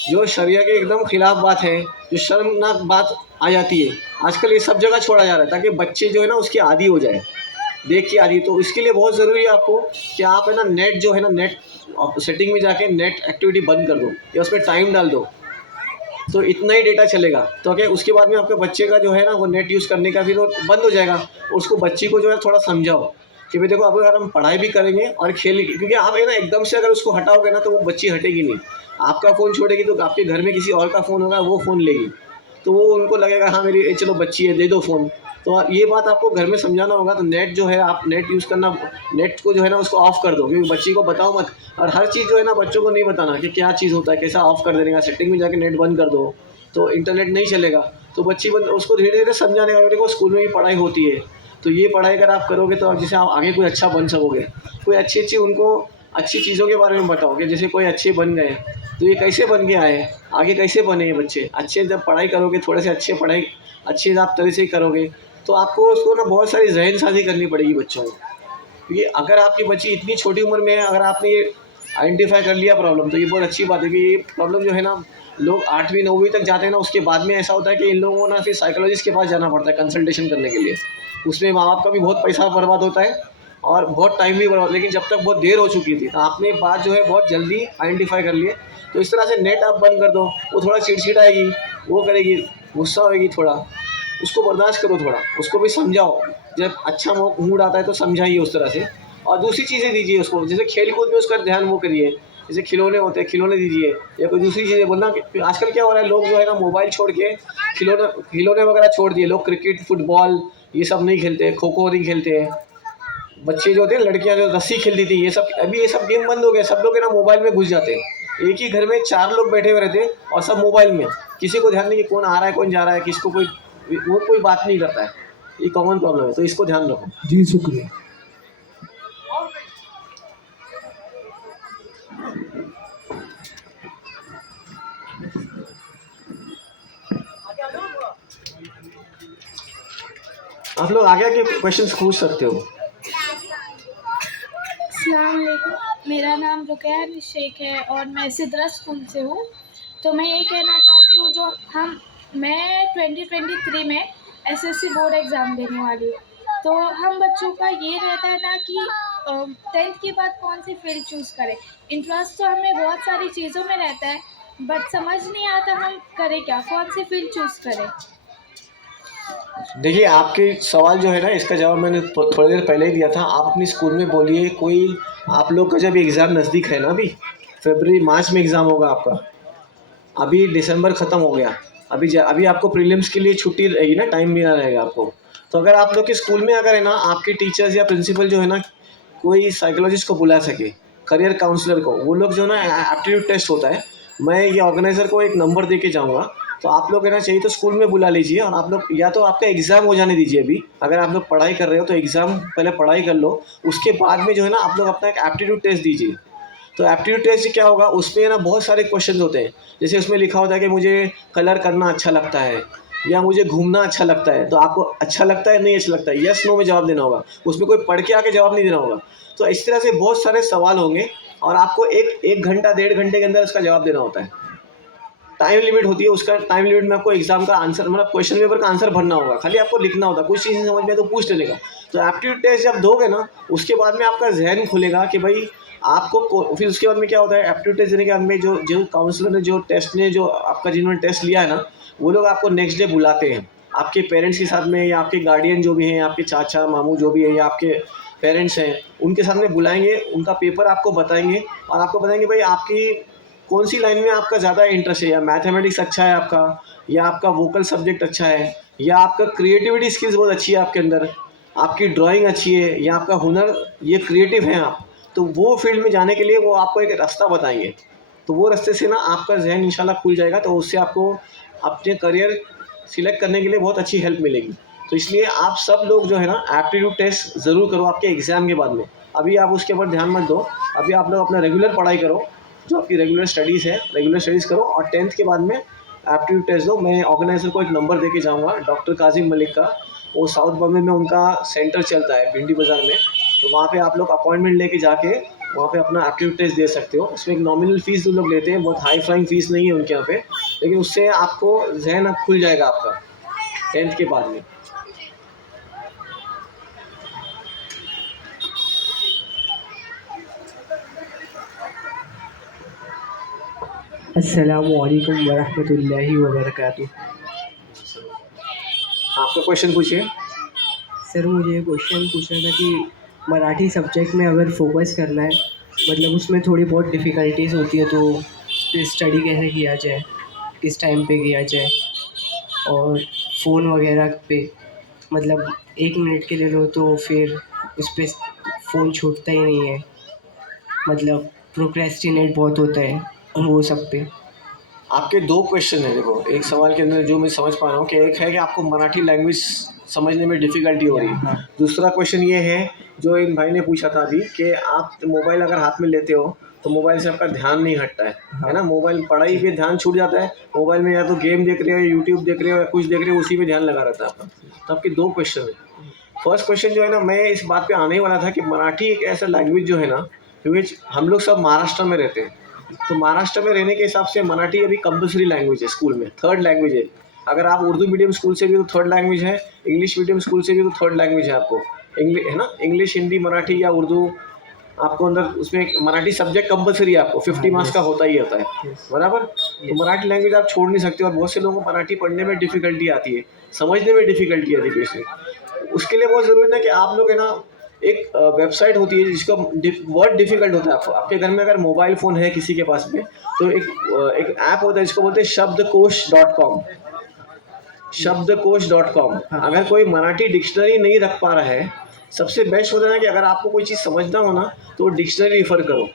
जो शरिया के एकदम खिलाफ बात है, जो शर्मनाक बात आ जाती है। आजकल ये सब जगह छोड़ा जा रहा है ताकि बच्चे जो है ना उसकी आदी हो जाए, देख के आदी। तो इसके लिए बहुत ज़रूरी है आपको कि आप है ना नेट जो है ना, नेट सेटिंग में जाके नेट एक्टिविटी बंद कर दो या उसमें टाइम डाल दो, तो इतना ही डेटा चलेगा। तो क्या उसके बाद में आपके बच्चे का जो है ना वो नेट यूज़ करने का फिर वो बंद हो जाएगा। उसको बच्ची को जो है थोड़ा समझाओ कि भाई देखो अब अगर हम पढ़ाई भी करेंगे और खेलेंगे, क्योंकि आप है ना एकदम से अगर उसको हटाओगे ना, तो वो बच्ची हटेगी नहीं। आपका फ़ोन छोड़ेगी तो आपके घर में किसी और का फ़ोन होगा, वो फ़ोन लेगी। तो वो उनको लगेगा हाँ मेरी चलो बच्ची है, दे दो फ़ोन। तो ये बात आपको घर में समझाना होगा। तो नेट जो है, आप नेट यूज़ करना, नेट को जो है ना उसको ऑफ़ कर दो, क्योंकि बच्ची को बताओ मत। और हर चीज़ जो है ना बच्चों को नहीं बताना कि क्या चीज़ होता है, कैसा ऑफ़ कर देने का, सेटिंग में जाके नेट बंद कर दो तो इंटरनेट नहीं चलेगा। तो बच्ची उसको धीरे-धीरे समझाने का, देखो स्कूल में भी पढ़ाई होती है, तो ये पढ़ाई अगर आप करोगे तो जैसे आप आगे कोई अच्छा बन सकोगे। कोई अच्छी-अच्छी उनको अच्छी चीज़ों के बारे में बताओ कि जैसे कोई अच्छे बन गए, तो ये कैसे बन के आए, आगे कैसे बने ये बच्चे। अच्छे जब पढ़ाई करोगे, थोड़े से अच्छे पढ़ाई अच्छे आप तरह से ही करोगे, तो आपको उसको ना बहुत सारी ज़हनसाज़ी करनी पड़ेगी बच्चों को। क्योंकि अगर आपकी बच्ची इतनी छोटी उम्र में है, अगर आपने ये आइडेंटिफ़ाई कर लिया प्रॉब्लम, तो ये बहुत अच्छी बात है कि ये प्रॉब्लम जो है ना, लोग 8वीं 9वीं तक जाते हैं ना, उसके बाद में ऐसा होता है कि इन लोगों को ना फिर साइकोलॉजिस्ट के पास जाना पड़ता है कंसल्टेशन करने के लिए। उसमें माँ-बाप का भी बहुत पैसा बर्बाद होता है और बहुत टाइम भी बर्बाद। लेकिन जब तक बहुत देर हो चुकी थी, तो आपने बात जो है बहुत जल्दी आइडेंटिफ़ाई कर लिए। तो इस तरह से नेट आप बंद कर दो, वो थोड़ा चिड़चिड़ाएगी, वो करेगी, गुस्सा होएगी थोड़ा, उसको बर्दाश्त करो थोड़ा, उसको भी समझाओ। जब अच्छा मूड आता है तो समझाइए उस तरह से। और दूसरी चीज़ें दीजिए उसको, जैसे खेल-कूद में उसका ध्यान वो करिए, जैसे खिलौने होते हैं, खिलौने दीजिए, या कोई दूसरी चीज़ें बोलना कि आजकल क्या हो रहा है, लोग जो है ना मोबाइल छोड़ के खिलौने खिलौने वगैरह छोड़ दिए। लोग क्रिकेट, फुटबॉल ये सब नहीं खेलते, खो-खो नहीं खेलते हैं। बच्चे जो होते हैं, लड़कियाँ जो रस्सी खेलती थी, ये सब अभी ये सब गेम बंद हो गए। सब लोग है ना मोबाइल में घुस जाते हैं। एक ही घर में 4 लोग बैठे हुए रहते हैं और सब मोबाइल में। किसी को ध्यान नहीं कि कौन आ रहा है, कौन जा रहा है, किसको कोई वो कोई बात नहीं करता है। ये कॉमन प्रॉब्लम है, तो इसको ध्यान रखो। जी शुक्रिया। आप लोग आगे आके क्वेश्चंस पूछ सकते हो। अस्सलाम वालेकुम, मेरा नाम रुकैया शेख है और मैं सिद्रा स्कूल से हूँ। तो मैं ये कहना चाहती हूँ, मैं 2023 में एसएससी बोर्ड एग्ज़ाम देने वाली हूँ। तो हम बच्चों का ये रहता है ना कि 10th के बाद कौन सी फील्ड चूज़ करें। इंटरेस्ट तो हमें बहुत सारी चीज़ों में रहता है, बट समझ नहीं आता हम करें क्या, कौन सी फील्ड चूज़ करें। देखिए आपके सवाल जो है ना, इसका जवाब मैंने थोड़ी देर पहले ही दिया था। आप अपनी स्कूल में बोलिए कोई, आप लोग का जब एग्ज़ाम नज़दीक है ना, अभी फरवरी मार्च में एग्ज़ाम होगा आपका, अभी दिसंबर ख़त्म हो गया, अभी आपको प्रीलिम्स के लिए छुट्टी रहेगी ना, टाइम भी ना रहेगा आपको। तो अगर आप लोग के स्कूल में अगर है ना, आपके टीचर्स या प्रिंसिपल जो है ना, कोई साइकोलॉजिस्ट को बुला सके, करियर काउंसलर को, वो लोग जो है ना, एप्टीट्यूड टेस्ट होता है, मैं ये ऑर्गेनाइज़र को एक नंबर दे के जाऊँगा। तो आप लोग है ना, चाहिए तो स्कूल में बुला लीजिए, और आप लोग या तो आपका एग्ज़ाम हो जाने दीजिए अभी। अगर आप लोग पढ़ाई कर रहे हो तो एग्ज़ाम पहले पढ़ाई कर लो, उसके बाद में जो है ना आप लोग अपना एक एप्टीट्यूड टेस्ट दीजिए। तो एप्टीट्यूड टेस्ट से क्या होगा, उसमें ना बहुत सारे क्वेश्चन होते हैं। जैसे उसमें लिखा होता है कि मुझे कलर करना अच्छा लगता है, या मुझे घूमना अच्छा लगता है, तो आपको अच्छा लगता है नहीं अच्छा लगता है, यस नो में जवाब देना होगा, उसमें कोई पढ़ के आके जवाब नहीं देना होगा। तो इस तरह से बहुत सारे सवाल होंगे और आपको एक घंटा 1.5 घंटे के अंदर उसका जवाब देना होता है। टाइम लिमिट होती है, उसका टाइम लिमिट में आपको एग्जाम का आंसर मतलब क्वेश्चन पेपर का आंसर भरना होगा, खाली आपको लिखना होता है, कुछ चीज़ नहीं समझ में तो पूछ लेने का। तो एप्टीट्यूड टेस्ट जब दोगे ना, उसके बाद में आपका जहन खुलेगा कि भाई फिर उसके बाद में क्या होता है, एप्टीट्यूड टेस्ट देने के बाद में जो जो काउंसलर ने जो टेस्ट ने जो आपका जिन्होंने टेस्ट लिया है ना, वो लोग आपको नेक्स्ट डे बुलाते हैं आपके पेरेंट्स के साथ में, या आपके गार्डियन जो भी हैं, आपके चाचा मामू जो भी है, या आपके पेरेंट्स हैं, उनके सामने बुलाएंगे, उनका पेपर आपको बताएंगे और आपको बताएंगे भाई आपकी कौन सी लाइन में आपका ज़्यादा इंटरेस्ट है, या मैथमेटिक्स अच्छा है आपका, या आपका वोकल सब्जेक्ट अच्छा है, या आपका क्रिएटिविटी स्किल्स बहुत अच्छी है आपके अंदर, आपकी ड्राइंग अच्छी है, या आपका हुनर ये क्रिएटिव है आप, तो वो फील्ड में जाने के लिए वो आपको एक रास्ता बताएंगे। तो वो रास्ते से ना आपका जहन इंशाल्लाह खुल जाएगा, तो उससे आपको अपने करियर सिलेक्ट करने के लिए बहुत अच्छी हेल्प मिलेगी। तो इसलिए आप सब लोग जो है ना एप्टीट्यूड टेस्ट ज़रूर करो आपके एग्ज़ाम के बाद में। अभी आप उसके ऊपर ध्यान मत दो, अभी आप लोग अपना रेगुलर पढ़ाई करो, जो आपकी रेगुलर स्टडीज़ है रेगुलर स्टडीज़ करो, और 10th के बाद में एप्टीट्यूड टेस्ट दो। मैं ऑर्गेनाइज़र को एक नंबर दे के जाऊँगा, डॉक्टर काजिम मलिक का, वो साउथ बॉम्बे में उनका सेंटर चलता है भिंडी बाज़ार में, तो वहाँ पे आप लोग अपॉइंटमेंट लेके जाके वहाँ पे अपना एप्टीट्यूड टेस्ट दे सकते हो। उसमें एक नॉमिनल फ़ीस वो लोग लेते हैं, बहुत हाई फ्लाइंग फ़ीस नहीं है उनके यहाँ पे, लेकिन उससे आपको जहन अब खुल जाएगा आपका 10th के बाद में। अस्सलामुअलैकुम वरहमतुल्लाहि वबरकातुह। आपका क्वेश्चन पूछिए। सर मुझे ये क्वेश्चन पूछना था कि मराठी सब्जेक्ट में अगर फोकस करना है, मतलब उसमें थोड़ी बहुत डिफ़िकल्टीज होती है, तो फिर स्टडी कैसे किया जाए, किस टाइम पे किया जाए, और फ़ोन वगैरह पे मतलब 1 मिनट के ले लो तो फिर उस पर फ़ोन छूटता ही नहीं है, मतलब प्रोक्रेस्टिनेट बहुत होता है वो सब पे। आपके 2 क्वेश्चन हैं, देखो एक सवाल के अंदर जो मैं समझ पा रहा हूँ कि एक है कि आपको मराठी लैंग्वेज समझने में डिफ़िकल्टी हो रही है। हाँ। दूसरा क्वेश्चन ये है जो एक भाई ने पूछा था अभी कि आप मोबाइल अगर हाथ में लेते हो तो मोबाइल से आपका ध्यान नहीं हटता है ना, मोबाइल पढ़ाई पे ध्यान छूट जाता है, मोबाइल में या तो गेम देख रहे हो, यूट्यूब देख रहे हो, या कुछ देख रहे हो, उसी में ध्यान लगा रहता है आपका। तो आपके 2 क्वेश्चन हैं। फर्स्ट क्वेश्चन जो है ना, मैं इस बात पे आने ही वाला था कि मराठी एक ऐसा लैंग्वेज जो है ना, क्योंकि हम लोग सब महाराष्ट्र में रहते हैं, तो महाराष्ट्र में रहने के हिसाब से मराठी अभी कंपलसरी लैंग्वेज है स्कूल में, थर्ड लैंग्वेज है। अगर आप उर्दू मीडियम स्कूल से भी तो थर्ड लैंग्वेज है, इंग्लिश मीडियम स्कूल से भी तो थर्ड लैंग्वेज है आपको, इंग्लिश है ना, इंग्लिश हिंदी मराठी या उर्दू आपको अंदर उसमें एक मराठी सब्जेक्ट कंपलसरी है आपको, 50 मार्क्स का होता ही होता है, बराबर। तो मराठी लैंग्वेज आप छोड़ नहीं सकते, और बहुत से लोगों को मराठी पढ़ने में डिफ़िकल्टी आती है, समझने में डिफ़िकल्टी आती है बेसिकली। उसके लिए बहुत ज़रूरी है कि आप लोग है ना, एक वेबसाइट होती है जिसका वर्ड डिफ़िकल्ट होता है, आपको आपके घर में अगर मोबाइल फ़ोन है किसी के पास में, तो एक ऐप होता है जिसको बोलते हैं शब्दकोश.com, शब्दकोश.com। अगर कोई मराठी डिक्शनरी नहीं रख पा रहा है, सबसे बेस्ट होता है कि अगर आपको कोई चीज़ समझना हो ना तो डिक्शनरी रिफ़र करो।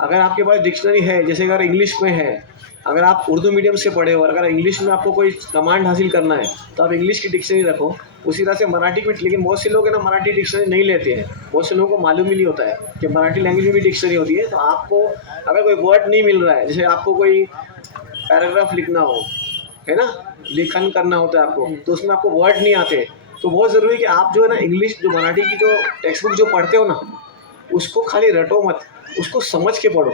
अगर आपके पास डिक्शनरी है, जैसे अगर इंग्लिश में है, अगर आप उर्दू मीडियम से पढ़े हो और अगर इंग्लिश में आपको कोई कमांड हासिल करना है तो आप इंग्लिश की डिक्शनरी रखो, उसी तरह से मराठी भी। लेकिन बहुत से लोग है ना मराठी डिक्शनरी नहीं लेते हैं, बहुत से लोगों को मालूम ही नहीं होता है कि मराठी लैंग्वेज में भी डिक्शनरी होती है। तो आपको अगर कोई वर्ड नहीं मिल रहा है, जैसे आपको कोई पैराग्राफ लिखना हो, है ना, लेखन करना होता है आपको, तो उसमें आपको वर्ड नहीं आते, तो बहुत ज़रूरी है कि आप जो है ना इंग्लिश जो मराठी की जो टेक्स्ट बुक जो पढ़ते हो ना, उसको खाली रटो मत, उसको समझ के पढ़ो,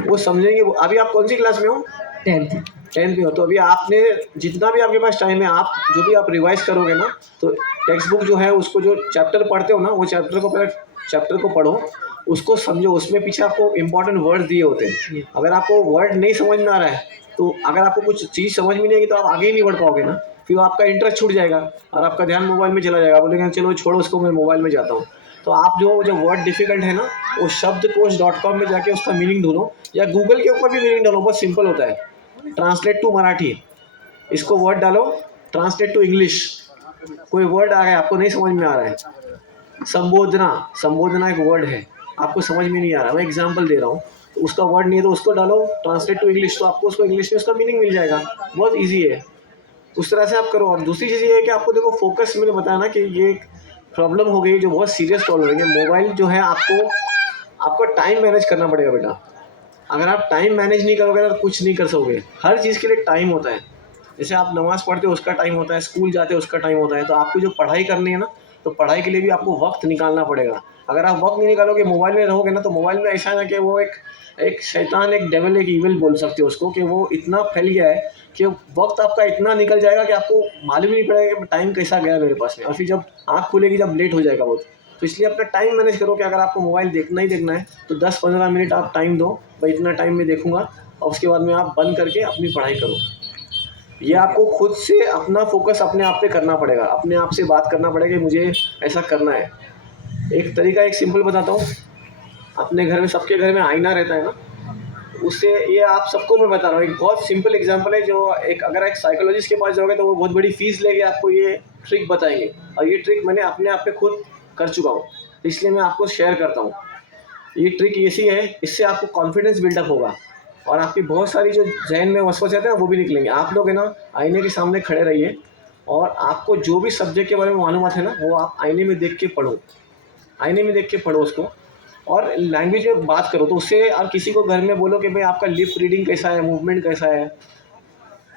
वो समझेंगे। वो अभी आप कौन सी क्लास में हो? 10th में हो, तो अभी आपने जितना भी आपके पास टाइम है, आप जो भी आप रिवाइज करोगे ना, तो टेक्स्ट बुक जो है उसको जो चैप्टर पढ़ते हो ना, वो चैप्टर को पहले चैप्टर को पढ़ो, उसको समझो, उसमें पीछे आपको इंपॉर्टेंट वर्ड दिए होते हैं। अगर आपको वर्ड नहीं समझ में आ रहा है, तो अगर आपको कुछ चीज़ समझ में नहीं आएगी तो आप आगे ही नहीं बढ़ पाओगे ना, फिर आपका इंटरेस्ट छूट जाएगा और आपका ध्यान मोबाइल में चला जाएगा, बोलेंगे चलो छोड़ो उसको, मैं मोबाइल में जाता हूँ। तो आप जो वर्ड डिफ़िकल्ट है ना, वो शब्दकोश.com में जाके उसका मीनिंग ढूंढो, या गूगल के ऊपर भी मीनिंग डालो, बहुत सिंपल होता है, ट्रांसलेट टू मराठी, इसको वर्ड डालो, ट्रांसलेट टू इंग्लिश, कोई वर्ड आ गया आपको नहीं समझ में आ रहा है, संबोधना एक वर्ड है, आपको समझ में नहीं आ रहा, मैं एग्जांपल दे रहा हूँ, तो उसका वर्ड नहीं है तो उसको डालो ट्रांसलेट टू इंग्लिश, तो आपको उसको इंग्लिश में उसका मीनिंग मिल जाएगा, बहुत ईजी है। उस तरह से आप करो। और दूसरी चीज़ ये है कि आपको देखो फोकस, मैंने बताया ना कि ये एक प्रॉब्लम हो गई जो बहुत सीरियस प्रॉब्लम है। मोबाइल जो है आपको टाइम मैनेज करना पड़ेगा बेटा, अगर आप टाइम मैनेज नहीं करोगे तो कुछ नहीं कर सकोगे, हर चीज़ के लिए टाइम होता है। जैसे आप नमाज़ पढ़ते हो उसका टाइम होता है, स्कूल जाते हो उसका टाइम होता है, तो आपको जो पढ़ाई करनी है ना, तो पढ़ाई के लिए भी आपको वक्त निकालना पड़ेगा। अगर आप वक्त नहीं निकालोगे, मोबाइल में रहोगे ना, तो मोबाइल में ऐसा है ना कि वो एक शैतान, एक डेविल, एक ईविल बोल सकते हो उसको, कि वो इतना फैल गया है कि वक्त आपका इतना निकल जाएगा कि आपको मालूम ही नहीं पड़ेगा कि टाइम कैसा गया मेरे पास में, और फिर जब आँख खुलेगी जब लेट हो जाएगा बहुत। तो इसलिए अपना टाइम मैनेज करो कि अगर आपको मोबाइल देखना ही देखना है तो 10-15 मिनट आप टाइम दो, भाई इतना टाइम मैं देखूँगा, और उसके बाद में आप बंद करके अपनी पढ़ाई करो। ये आपको खुद से अपना फोकस अपने आप पे करना पड़ेगा, अपने आप से बात करना पड़ेगा कि मुझे ऐसा करना है। एक तरीका एक सिंपल बताता हूँ, अपने घर में, सबके घर में आईना रहता है ना, उससे, ये आप सबको मैं बता रहा हूँ, एक बहुत सिंपल एग्जांपल है, जो अगर एक साइकोलॉजिस्ट के पास जाओगे तो वो बहुत बड़ी फीस लेके आपको ये ट्रिक बताएंगे, और ये ट्रिक मैंने अपने आप पे खुद कर चुका हूँ, इसलिए मैं आपको शेयर करता हूँ। ये ट्रिक ऐसी है, इससे आपको कॉन्फिडेंस बिल्डअप होगा, और आपकी बहुत सारी जो जहन में वसवसे आते हैं वो भी निकलेंगे। आप लोग है ना, आईने के सामने खड़े रहिए, और आपको जो भी सब्जेक्ट के बारे में मालूमात है ना, वो आप आईने में देख के पढ़ो, आईने में देख के पढ़ो उसको, और लैंग्वेज में बात करो। तो उससे, और किसी को घर में बोलो कि भाई आपका लिप रीडिंग कैसा है, मूवमेंट कैसा है,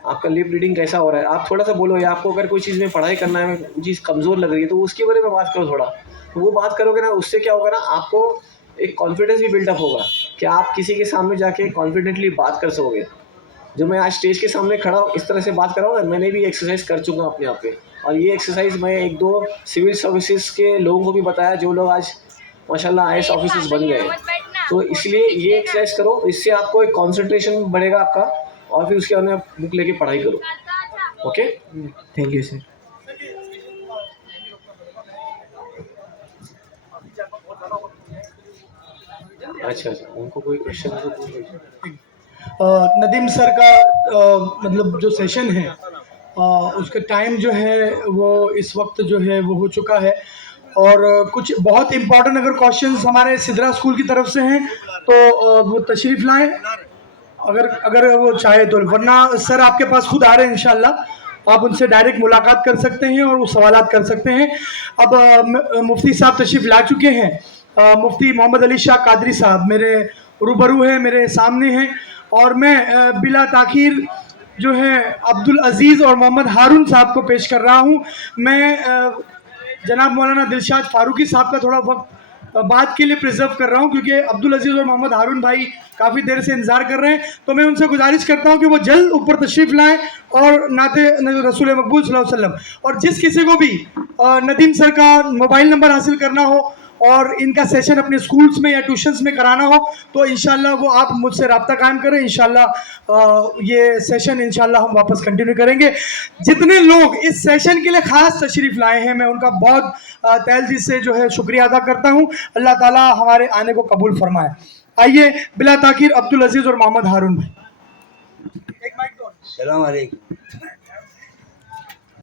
आपका लिप रीडिंग कैसा हो रहा है, आप थोड़ा सा बोलो, या आपको अगर कोई चीज़ में पढ़ाई करना है, कोई चीज़ कमज़ोर लग रही है, तो उसके बारे में बात करो थोड़ा। तो वो बात करोगे ना, उससे क्या होगा ना, आपको एक कॉन्फिडेंस भी बिल्डअप होगा कि आप किसी के सामने जाके कॉन्फिडेंटली बात कर सकोगे। जो मैं आज स्टेज के सामने खड़ा हूँ, इस तरह से बात कर रहा हूँ ना, मैंने भी एक्सरसाइज कर चुका हूँ अपने आप पे, और ये एक्सरसाइज मैं 1-2 सिविल सर्विसेज के लोगों को भी बताया, जो लोग आज माशाल्लाह IAS ऑफिसर्स बन गए हैं। तो इसलिए ये एक्सरसाइज करो, इससे आपको एक कंसंट्रेशन बढ़ेगा आपका, और फिर उसके बाद में आप बुक लेके पढ़ाई करो। Okay, thank you sir. अच्छा, उनको कोई क्वेश्चन है तो पूछो। नदीम सर का मतलब जो सेशन है उसका टाइम जो है वो इस वक्त जो है वो हो चुका है, और कुछ बहुत इम्पोर्टेंट अगर क्वेश्चंस हमारे सिद्रा स्कूल की तरफ से हैं तो वो तशरीफ़ लाएं, अगर अगर वो चाहे तो, वरना सर आपके पास खुद आ रहे हैं इंशाल्लाह, आप उनसे डायरेक्ट मुलाकात कर सकते हैं और वो सवालात कर सकते हैं। अब मुफ्ती साहब तशरीफ़ ला चुके हैं, मुफ्ती मोहम्मद अली शाह कादरी साहब मेरे रूबरू हैं, मेरे सामने हैं, और मैं बिला ताखीर जो है अब्दुल अजीज़ और मोहम्मद हारून साहब को पेश कर रहा हूँ। मैं जनाब मौलाना दिलशाद फारूकी साहब का थोड़ा वक्त बात के लिए प्रिजर्व कर रहा हूँ, क्योंकि अब्दुल अजीज़ और मोहम्मद हारून भाई काफ़ी देर से इंतज़ार कर रहे हैं, तो मैं उनसे गुजारिश करता हूँ कि वो जल्द ऊपर तशरीफ़ लाएँ और नाते रसूल मकबूल सल्लल्लाहु अलैहि वसल्लम। और जिस किसी को भी नदीम सर का मोबाइल नंबर हासिल करना हो और इनका सेशन अपने स्कूल्स में या ट्यूशन्स में कराना हो, तो इंशाल्लाह वो आप मुझसे रब्ता कायम करें, इंशाल्लाह ये सेशन इंशाल्लाह हम वापस कंटिन्यू करेंगे। जितने लोग इस सेशन के लिए ख़ास तशरीफ़ लाए हैं, मैं उनका बहुत तहे दिल से जो है शुक्रिया अदा करता हूँ। अल्लाह ताला हमारे आने को कबूल फरमाए। आइए बिला ताखीर अब्दुल अजीज़ और मोहम्मद हारून भाई। सलाम अलैकुम।